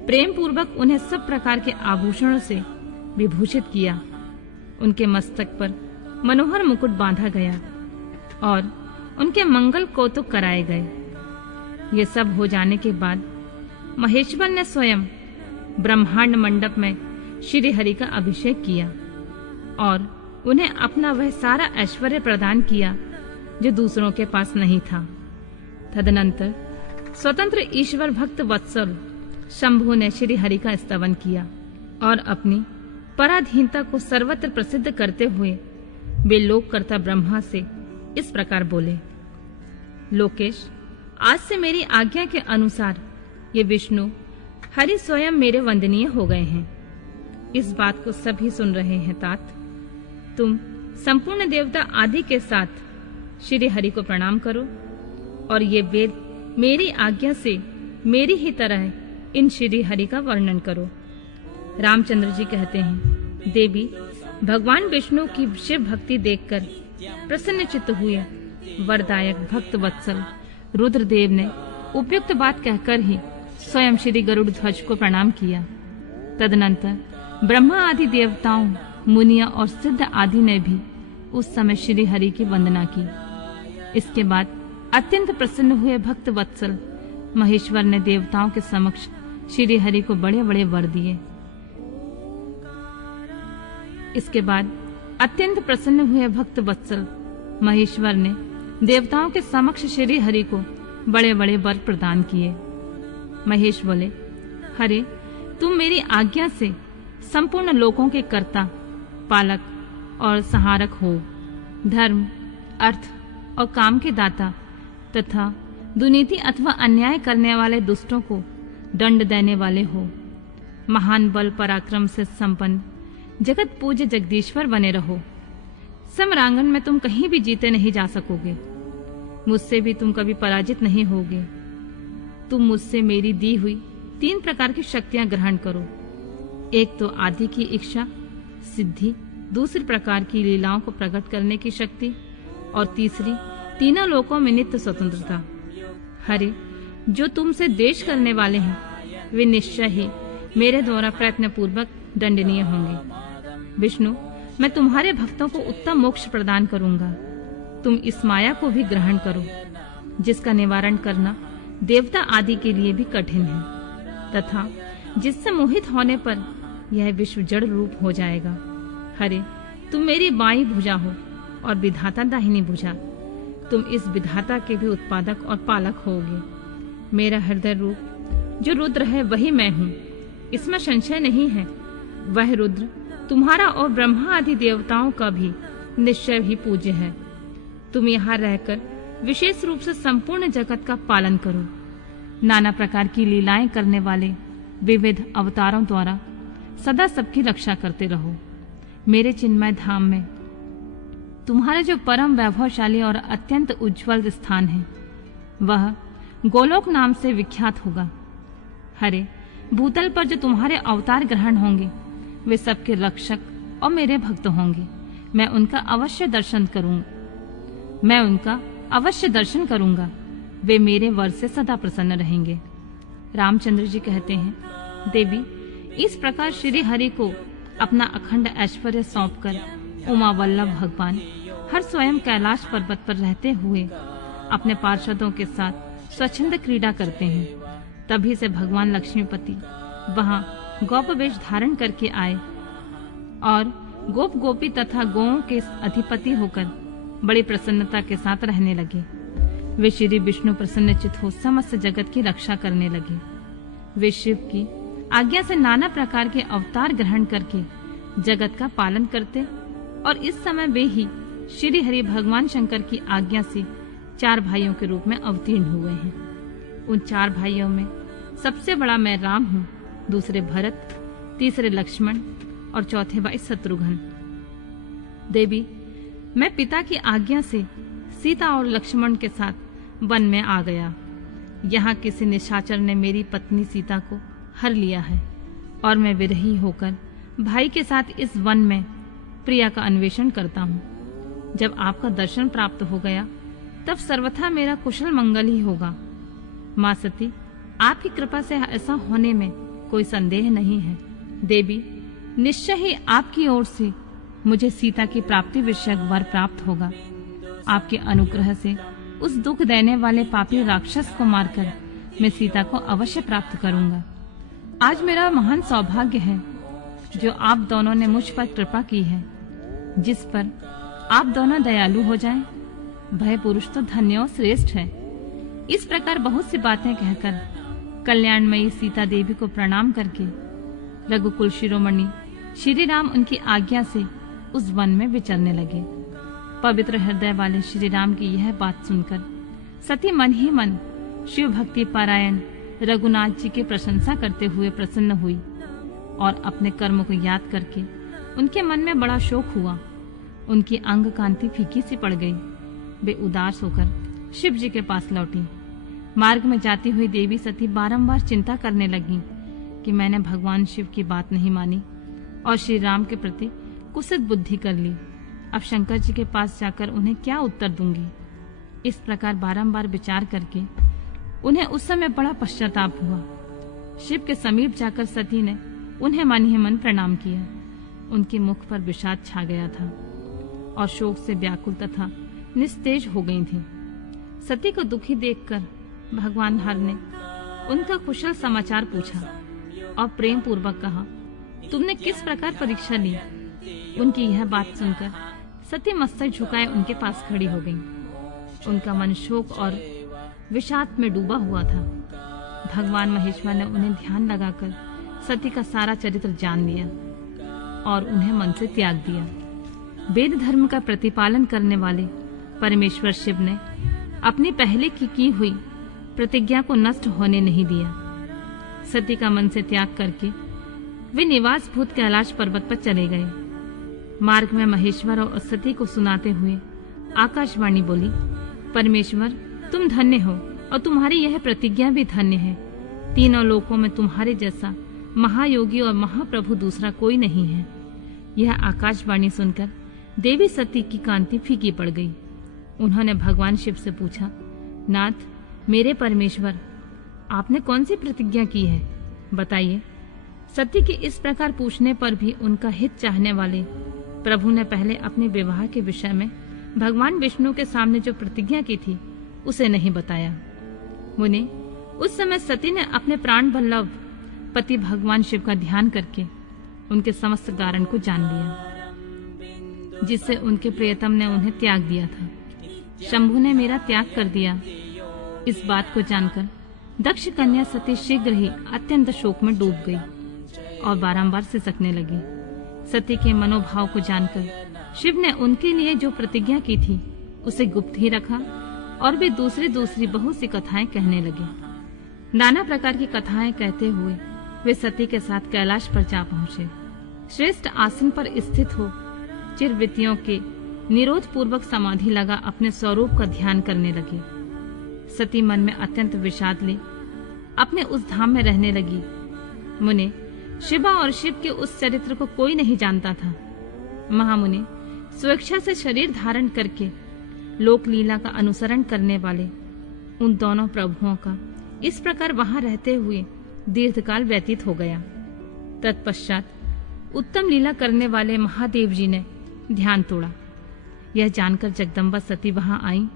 प्रेम पूर्वक उन्हें सब प्रकार के आभूषणों से विभूषित किया। उनके मस्तक पर मनोहर मुकुट बांधा गया और उनके मंगल कौतुक कराए गए। ये सब हो जाने के बाद महेश्वर ने स्वयं ब्रह्मांड मंडप में श्री हरि का अभिषेक किया और उन्हें अपना वह सारा ऐश्वर्य प्रदान किया जो दूसरों के पास नहीं था। तदनंतर स्वतंत्र ईश्वर भक्त वत्सल शंभु ने श्री हरि का स्तवन किया और अपनी पराधीनता को सर्वत्र प्रसिद्ध करते हुए वे लोककर्ता ब्रह्मा से इस प्रकार बोले, लोकेश, आज से मेरी आज्ञा के अनुसार ये विष्णु हरि स्वयं मेरे वंदनीय हो गए हैं। इस बात को सभी सुन रहे हैं तात। तुम संपूर्ण देवता आदि के साथ श्री हरि को प्रणाम करो और ये वेद मेरी आज्ञा से मेरी ही तरह इन श्री हरि का वर्णन करो। रामचंद्र जी कहते हैं, देवी भगवान विष्णु की शिव भक्ति देखकर प्रसन्नचित्त हुए वरदायक भक्त वत्सल रुद्रदेव ने उपयुक्त बात कहकर ही स्वयं श्री गरुड़ ध्वज को प्रणाम किया। तदनंतर ब्रह्मा आदि देवताओं, मुनियों और सिद्ध आदि ने भी उस समय श्री हरि की वंदना की। इसके बाद अत्यंत प्रसन्न हुए भक्त वत्सल महेश्वर ने देवताओं के समक्ष श्री हरि को बड़े बड़े वर दिए। इसके बाद अत्यंत प्रसन्न हुए भक्त वत्सल महेश्वर ने देवताओं के समक्ष श्री हरि को बड़े बड़े वर प्रदान किए। महेश बोले, हरे तुम मेरी आज्ञा से संपूर्ण लोकों के कर्ता, पालक और सहारक हो, धर्म, अर्थ और काम के दाता तथा दुर्नीति अथवा अन्याय करने वाले दुष्टों को दंड देने वाले हो। महान बल पराक्रम से संपन्न जगत पूज्य जगदीश्वर बने रहो। समरांगन में तुम कहीं भी जीते नहीं जा सकोगे, मुझसे भी तुम कभी पराजित नहीं होगे। तुम मुझसे मेरी दी हुई 3 प्रकार की शक्तियां ग्रहण करो। एक तो आदि की इच्छा सिद्धि, दूसरी प्रकार की लीलाओं को प्रकट करने की शक्ति और तीसरी तीनों लोकों में नित्य स्वतंत्रता। हरि जो तुमसे द्वेष करने वाले हैं वे निश्चय ही मेरे द्वारा प्रयत्न पूर्वक दंडनीय होंगे। विष्णु मैं तुम्हारे भक्तों को उत्तम मोक्ष प्रदान करूंगा। तुम इस माया को भी ग्रहण करो जिसका निवारण करना देवता आदि के लिए भी कठिन है तथा जिससे मोहित होने पर यह विश्व जड़ रूप हो जाएगा। हरे तुम मेरी बाईं भुजा हो और विधाता दाहिनी भुजा। तुम इस विधाता के भी उत्पादक और पालक होगे। मेरा हृदय रूप जो रुद्र है वही मैं हूँ, इसमें संशय नहीं है। वह रुद्र तुम्हारा और ब्रह्मा आदि देवताओं का भी निश्चय ही पूज्य है। तुम यहाँ रहकर विशेष रूप से संपूर्ण जगत का पालन करो। नाना प्रकार की लीलाएं करने वाले विविध अवतारों द्वारा सदा सबकी रक्षा करते रहो। मेरे चिन्मय धाम में तुम्हारा जो परम वैभवशाली और अत्यंत उज्जवल स्थान है वह गोलोक नाम से विख्यात होगा। हरे भूतल पर जो तुम्हारे अवतार ग्रहण होंगे वे सबके रक्षक और मेरे भक्त होंगे। मैं उनका अवश्य दर्शन करूंगा। वे मेरे वर से सदा प्रसन्न रहेंगे। रामचंद्र जी कहते हैं, देवी इस प्रकार श्री हरि को अपना अखंड ऐश्वर्य सौंपकर उमा वल्लभ भगवान हर स्वयं कैलाश पर्वत पर रहते हुए अपने पार्षदों के साथ स्वच्छंद क्रीड़ा करते हैं। तभी से भगवान लक्ष्मीपति वहां गोप वेश धारण करके आए और गोप गोपी तथा गौओं के अधिपति होकर बड़ी प्रसन्नता के साथ रहने लगे। वे श्री विष्णु प्रसन्नचित हो समस्त जगत की रक्षा करने लगे। वे शिव की आज्ञा से नाना प्रकार के अवतार ग्रहण करके जगत का पालन करते और इस समय वे ही श्री हरि भगवान शंकर की आज्ञा से 4 भाइयों के रूप में अवतीर्ण हुए हैं। उन 4 भाइयों में सबसे बड़ा मैं राम हूँ, दूसरे भरत, तीसरे लक्ष्मण और चौथे भाई शत्रुघ्न। देवी मैं पिता की आज्ञा से सीता और लक्ष्मण के साथ वन में आ गया। यहाँ किसी निशाचर ने मेरी पत्नी सीता को हर लिया है और मैं विरही होकर भाई के साथ इस वन में प्रिया का अन्वेषण करता हूँ। जब आपका दर्शन प्राप्त हो गया तब सर्वथा मेरा कुशल मंगल ही होगा। माँ सती आपकी कृपा से ऐसा होने में कोई संदेह नहीं है। देवी निश्चय ही आपकी ओर से मुझे सीता की प्राप्ति विषयक वर प्राप्त होगा। आपके अनुग्रह से उस दुख देने वाले पापी राक्षस को मारकर मैं सीता को अवश्य प्राप्त करूंगा। आज मेरा महान सौभाग्य है जो आप दोनों ने मुझ पर कृपा की है, जिस पर आप दोनों दयालु हो जाएं। भय पुरुष तो धन्य और श्रेष्ठ है। इस प्रकार बहुत सी बातें कहकर कल्याणमयी सीता देवी को प्रणाम करके रघुकुल शिरोमणि श्री राम उनकी आज्ञा से उस वन में विचरने लगे। पवित्र हृदय वाले श्री राम की यह बात सुनकर सती मन ही मन शिव भक्ति पारायण रघुनाथ जी की प्रशंसा करते हुए प्रसन्न हुई और अपने कर्म को याद करके उनके मन में बड़ा शोक हुआ। उनकी अंग कांति फीकी सी पड़ गई। वे उदास होकर शिव जी के पास लौटी। मार्ग में जाती हुई देवी सती बारंबार चिंता करने लगी कि मैंने भगवान शिव की बात नहीं मानी और श्री राम के प्रति कुत्सित बुद्धि कर ली। अब शंकर जी के पास जाकर उन्हें क्या उत्तर दूंगी। इस प्रकार बारंबार विचार करके उन्हें उस समय बड़ा पश्चाताप हुआ। शिव के समीप जाकर सती ने उन्हें मन ही मन प्रणाम किया। उनके मुख पर विषाद छा गया था और शोक से व्याकुल तथा निस्तेज हो गई थी। सती को दुखी देखकर भगवान हर ने उनका कुशल समाचार पूछा और प्रेम पूर्वक कहा, तुमने किस प्रकार परीक्षा ली। उनकी यह बात सुनकर सती मस्तक झुकाए उनके पास खड़ी हो गई। उनका मन शोक और विषाद में डूबा हुआ था। भगवान महेश्वर ने उन्हें ध्यान लगाकर सती का सारा चरित्र जान लिया और उन्हें मन से त्याग दिया। वेद धर्म का प्रतिपालन करने वाले परमेश्वर शिव ने अपनी पहले की हुई प्रतिज्ञा को नष्ट होने नहीं दिया। सती का मन से त्याग करके वे निवास भूत कैलाश पर्वत पर चले गए। मार्ग में महेश्वर और सती को सुनाते हुए आकाशवाणी बोली, परमेश्वर तुम धन्य हो और तुम्हारी यह प्रतिज्ञा भी धन्य है। तीनों लोकों में तुम्हारे जैसा महायोगी और महाप्रभु दूसरा कोई नहीं है। यह आकाशवाणी सुनकर देवी सती की कांति फीकी पड़ गई। उन्होंने भगवान शिव से पूछा, नाथ मेरे परमेश्वर, आपने कौन सी प्रतिज्ञा की है, बताइए। सती के इस प्रकार पूछने पर भी उनका हित चाहने वाले प्रभु ने पहले अपने विवाह के विषय में भगवान विष्णु के सामने जो प्रतिज्ञा की थी उसे नहीं बताया। मुने, उस समय सती ने अपने प्राण वल्लभ पति भगवान शिव का ध्यान करके उनके समस्त कारण को जान लिया, जिससे उनके प्रियतम ने उन्हें त्याग दिया था। शंभु ने मेरा त्याग कर दिया। इस बात को जानकर दक्ष कन्या सती शीघ्र ही अत्यंत शोक में डूब गई और बारंबार सिसकने लगी। सती के मनोभाव को जानकर शिव ने उनके लिए जो प्रतिज्ञा की थी उसे गुप्त ही रखा और वे दूसरी बहुत सी कथाएं कहने लगे। नाना प्रकार की कथाएं कहते हुए वे सती के साथ कैलाश पर जा पहुंचे। श्रेष्ठ आसन पर स्थित हो चिरवृत्तियों के निरोध पूर्वक समाधि लगा अपने स्वरूप का ध्यान करने लगे। सती मन में अत्यंत विषाद ले अपने उस धाम में रहने लगी। मुने, शिवा और शिव के उस चरित्र को कोई नहीं जानता था। महामुनि, स्वेच्छा से शरीर धारण करके लोक लीला का अनुसरण करने वाले उन दोनों प्रभुओं का इस प्रकार वहां रहते हुए दीर्घकाल व्यतीत हो गया। तत्पश्चात उत्तम लीला करने वाले महादेव जी ने ध्यान तोड़ा। यह जानकर जगदम्बा सती वहां आई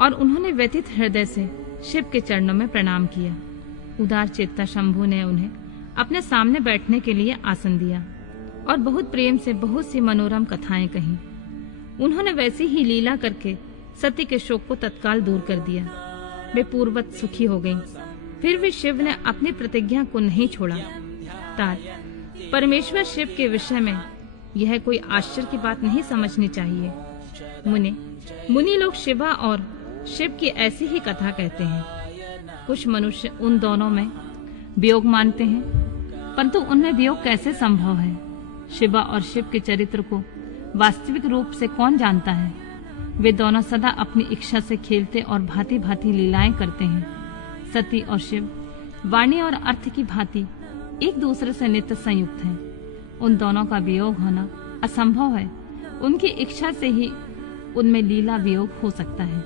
और उन्होंने व्यथित हृदय से शिव के चरणों में प्रणाम किया। उदार चेता शंभु ने उन्हें अपने सामने बैठने के लिए आसन दिया और बहुत प्रेम से बहुत सी मनोरम कथाएं कहीं। उन्होंने वैसी ही लीला करके सती के शोक को तत्काल दूर कर दिया। वे पूर्ववत सुखी हो गईं। फिर भी शिव ने अपनी प्रतिज्ञा को नहीं छोड़ा। तार परमेश्वर शिव के विषय में यह कोई आश्चर्य की बात नहीं समझनी चाहिए। मुनि लोग शिवा और शिव की ऐसी ही कथा कहते हैं। कुछ मनुष्य उन दोनों में वियोग मानते हैं, परंतु उनमें वियोग कैसे संभव है। शिवा और शिव के चरित्र को वास्तविक रूप से कौन जानता है। वे दोनों सदा अपनी इच्छा से खेलते और भांति भांति लीलाएं करते हैं। सती और शिव वाणी और अर्थ की भांति एक दूसरे से नित्य संयुक्त हैं। उन दोनों का वियोग होना असंभव है। उनकी इच्छा से ही उनमें लीला वियोग हो सकता है।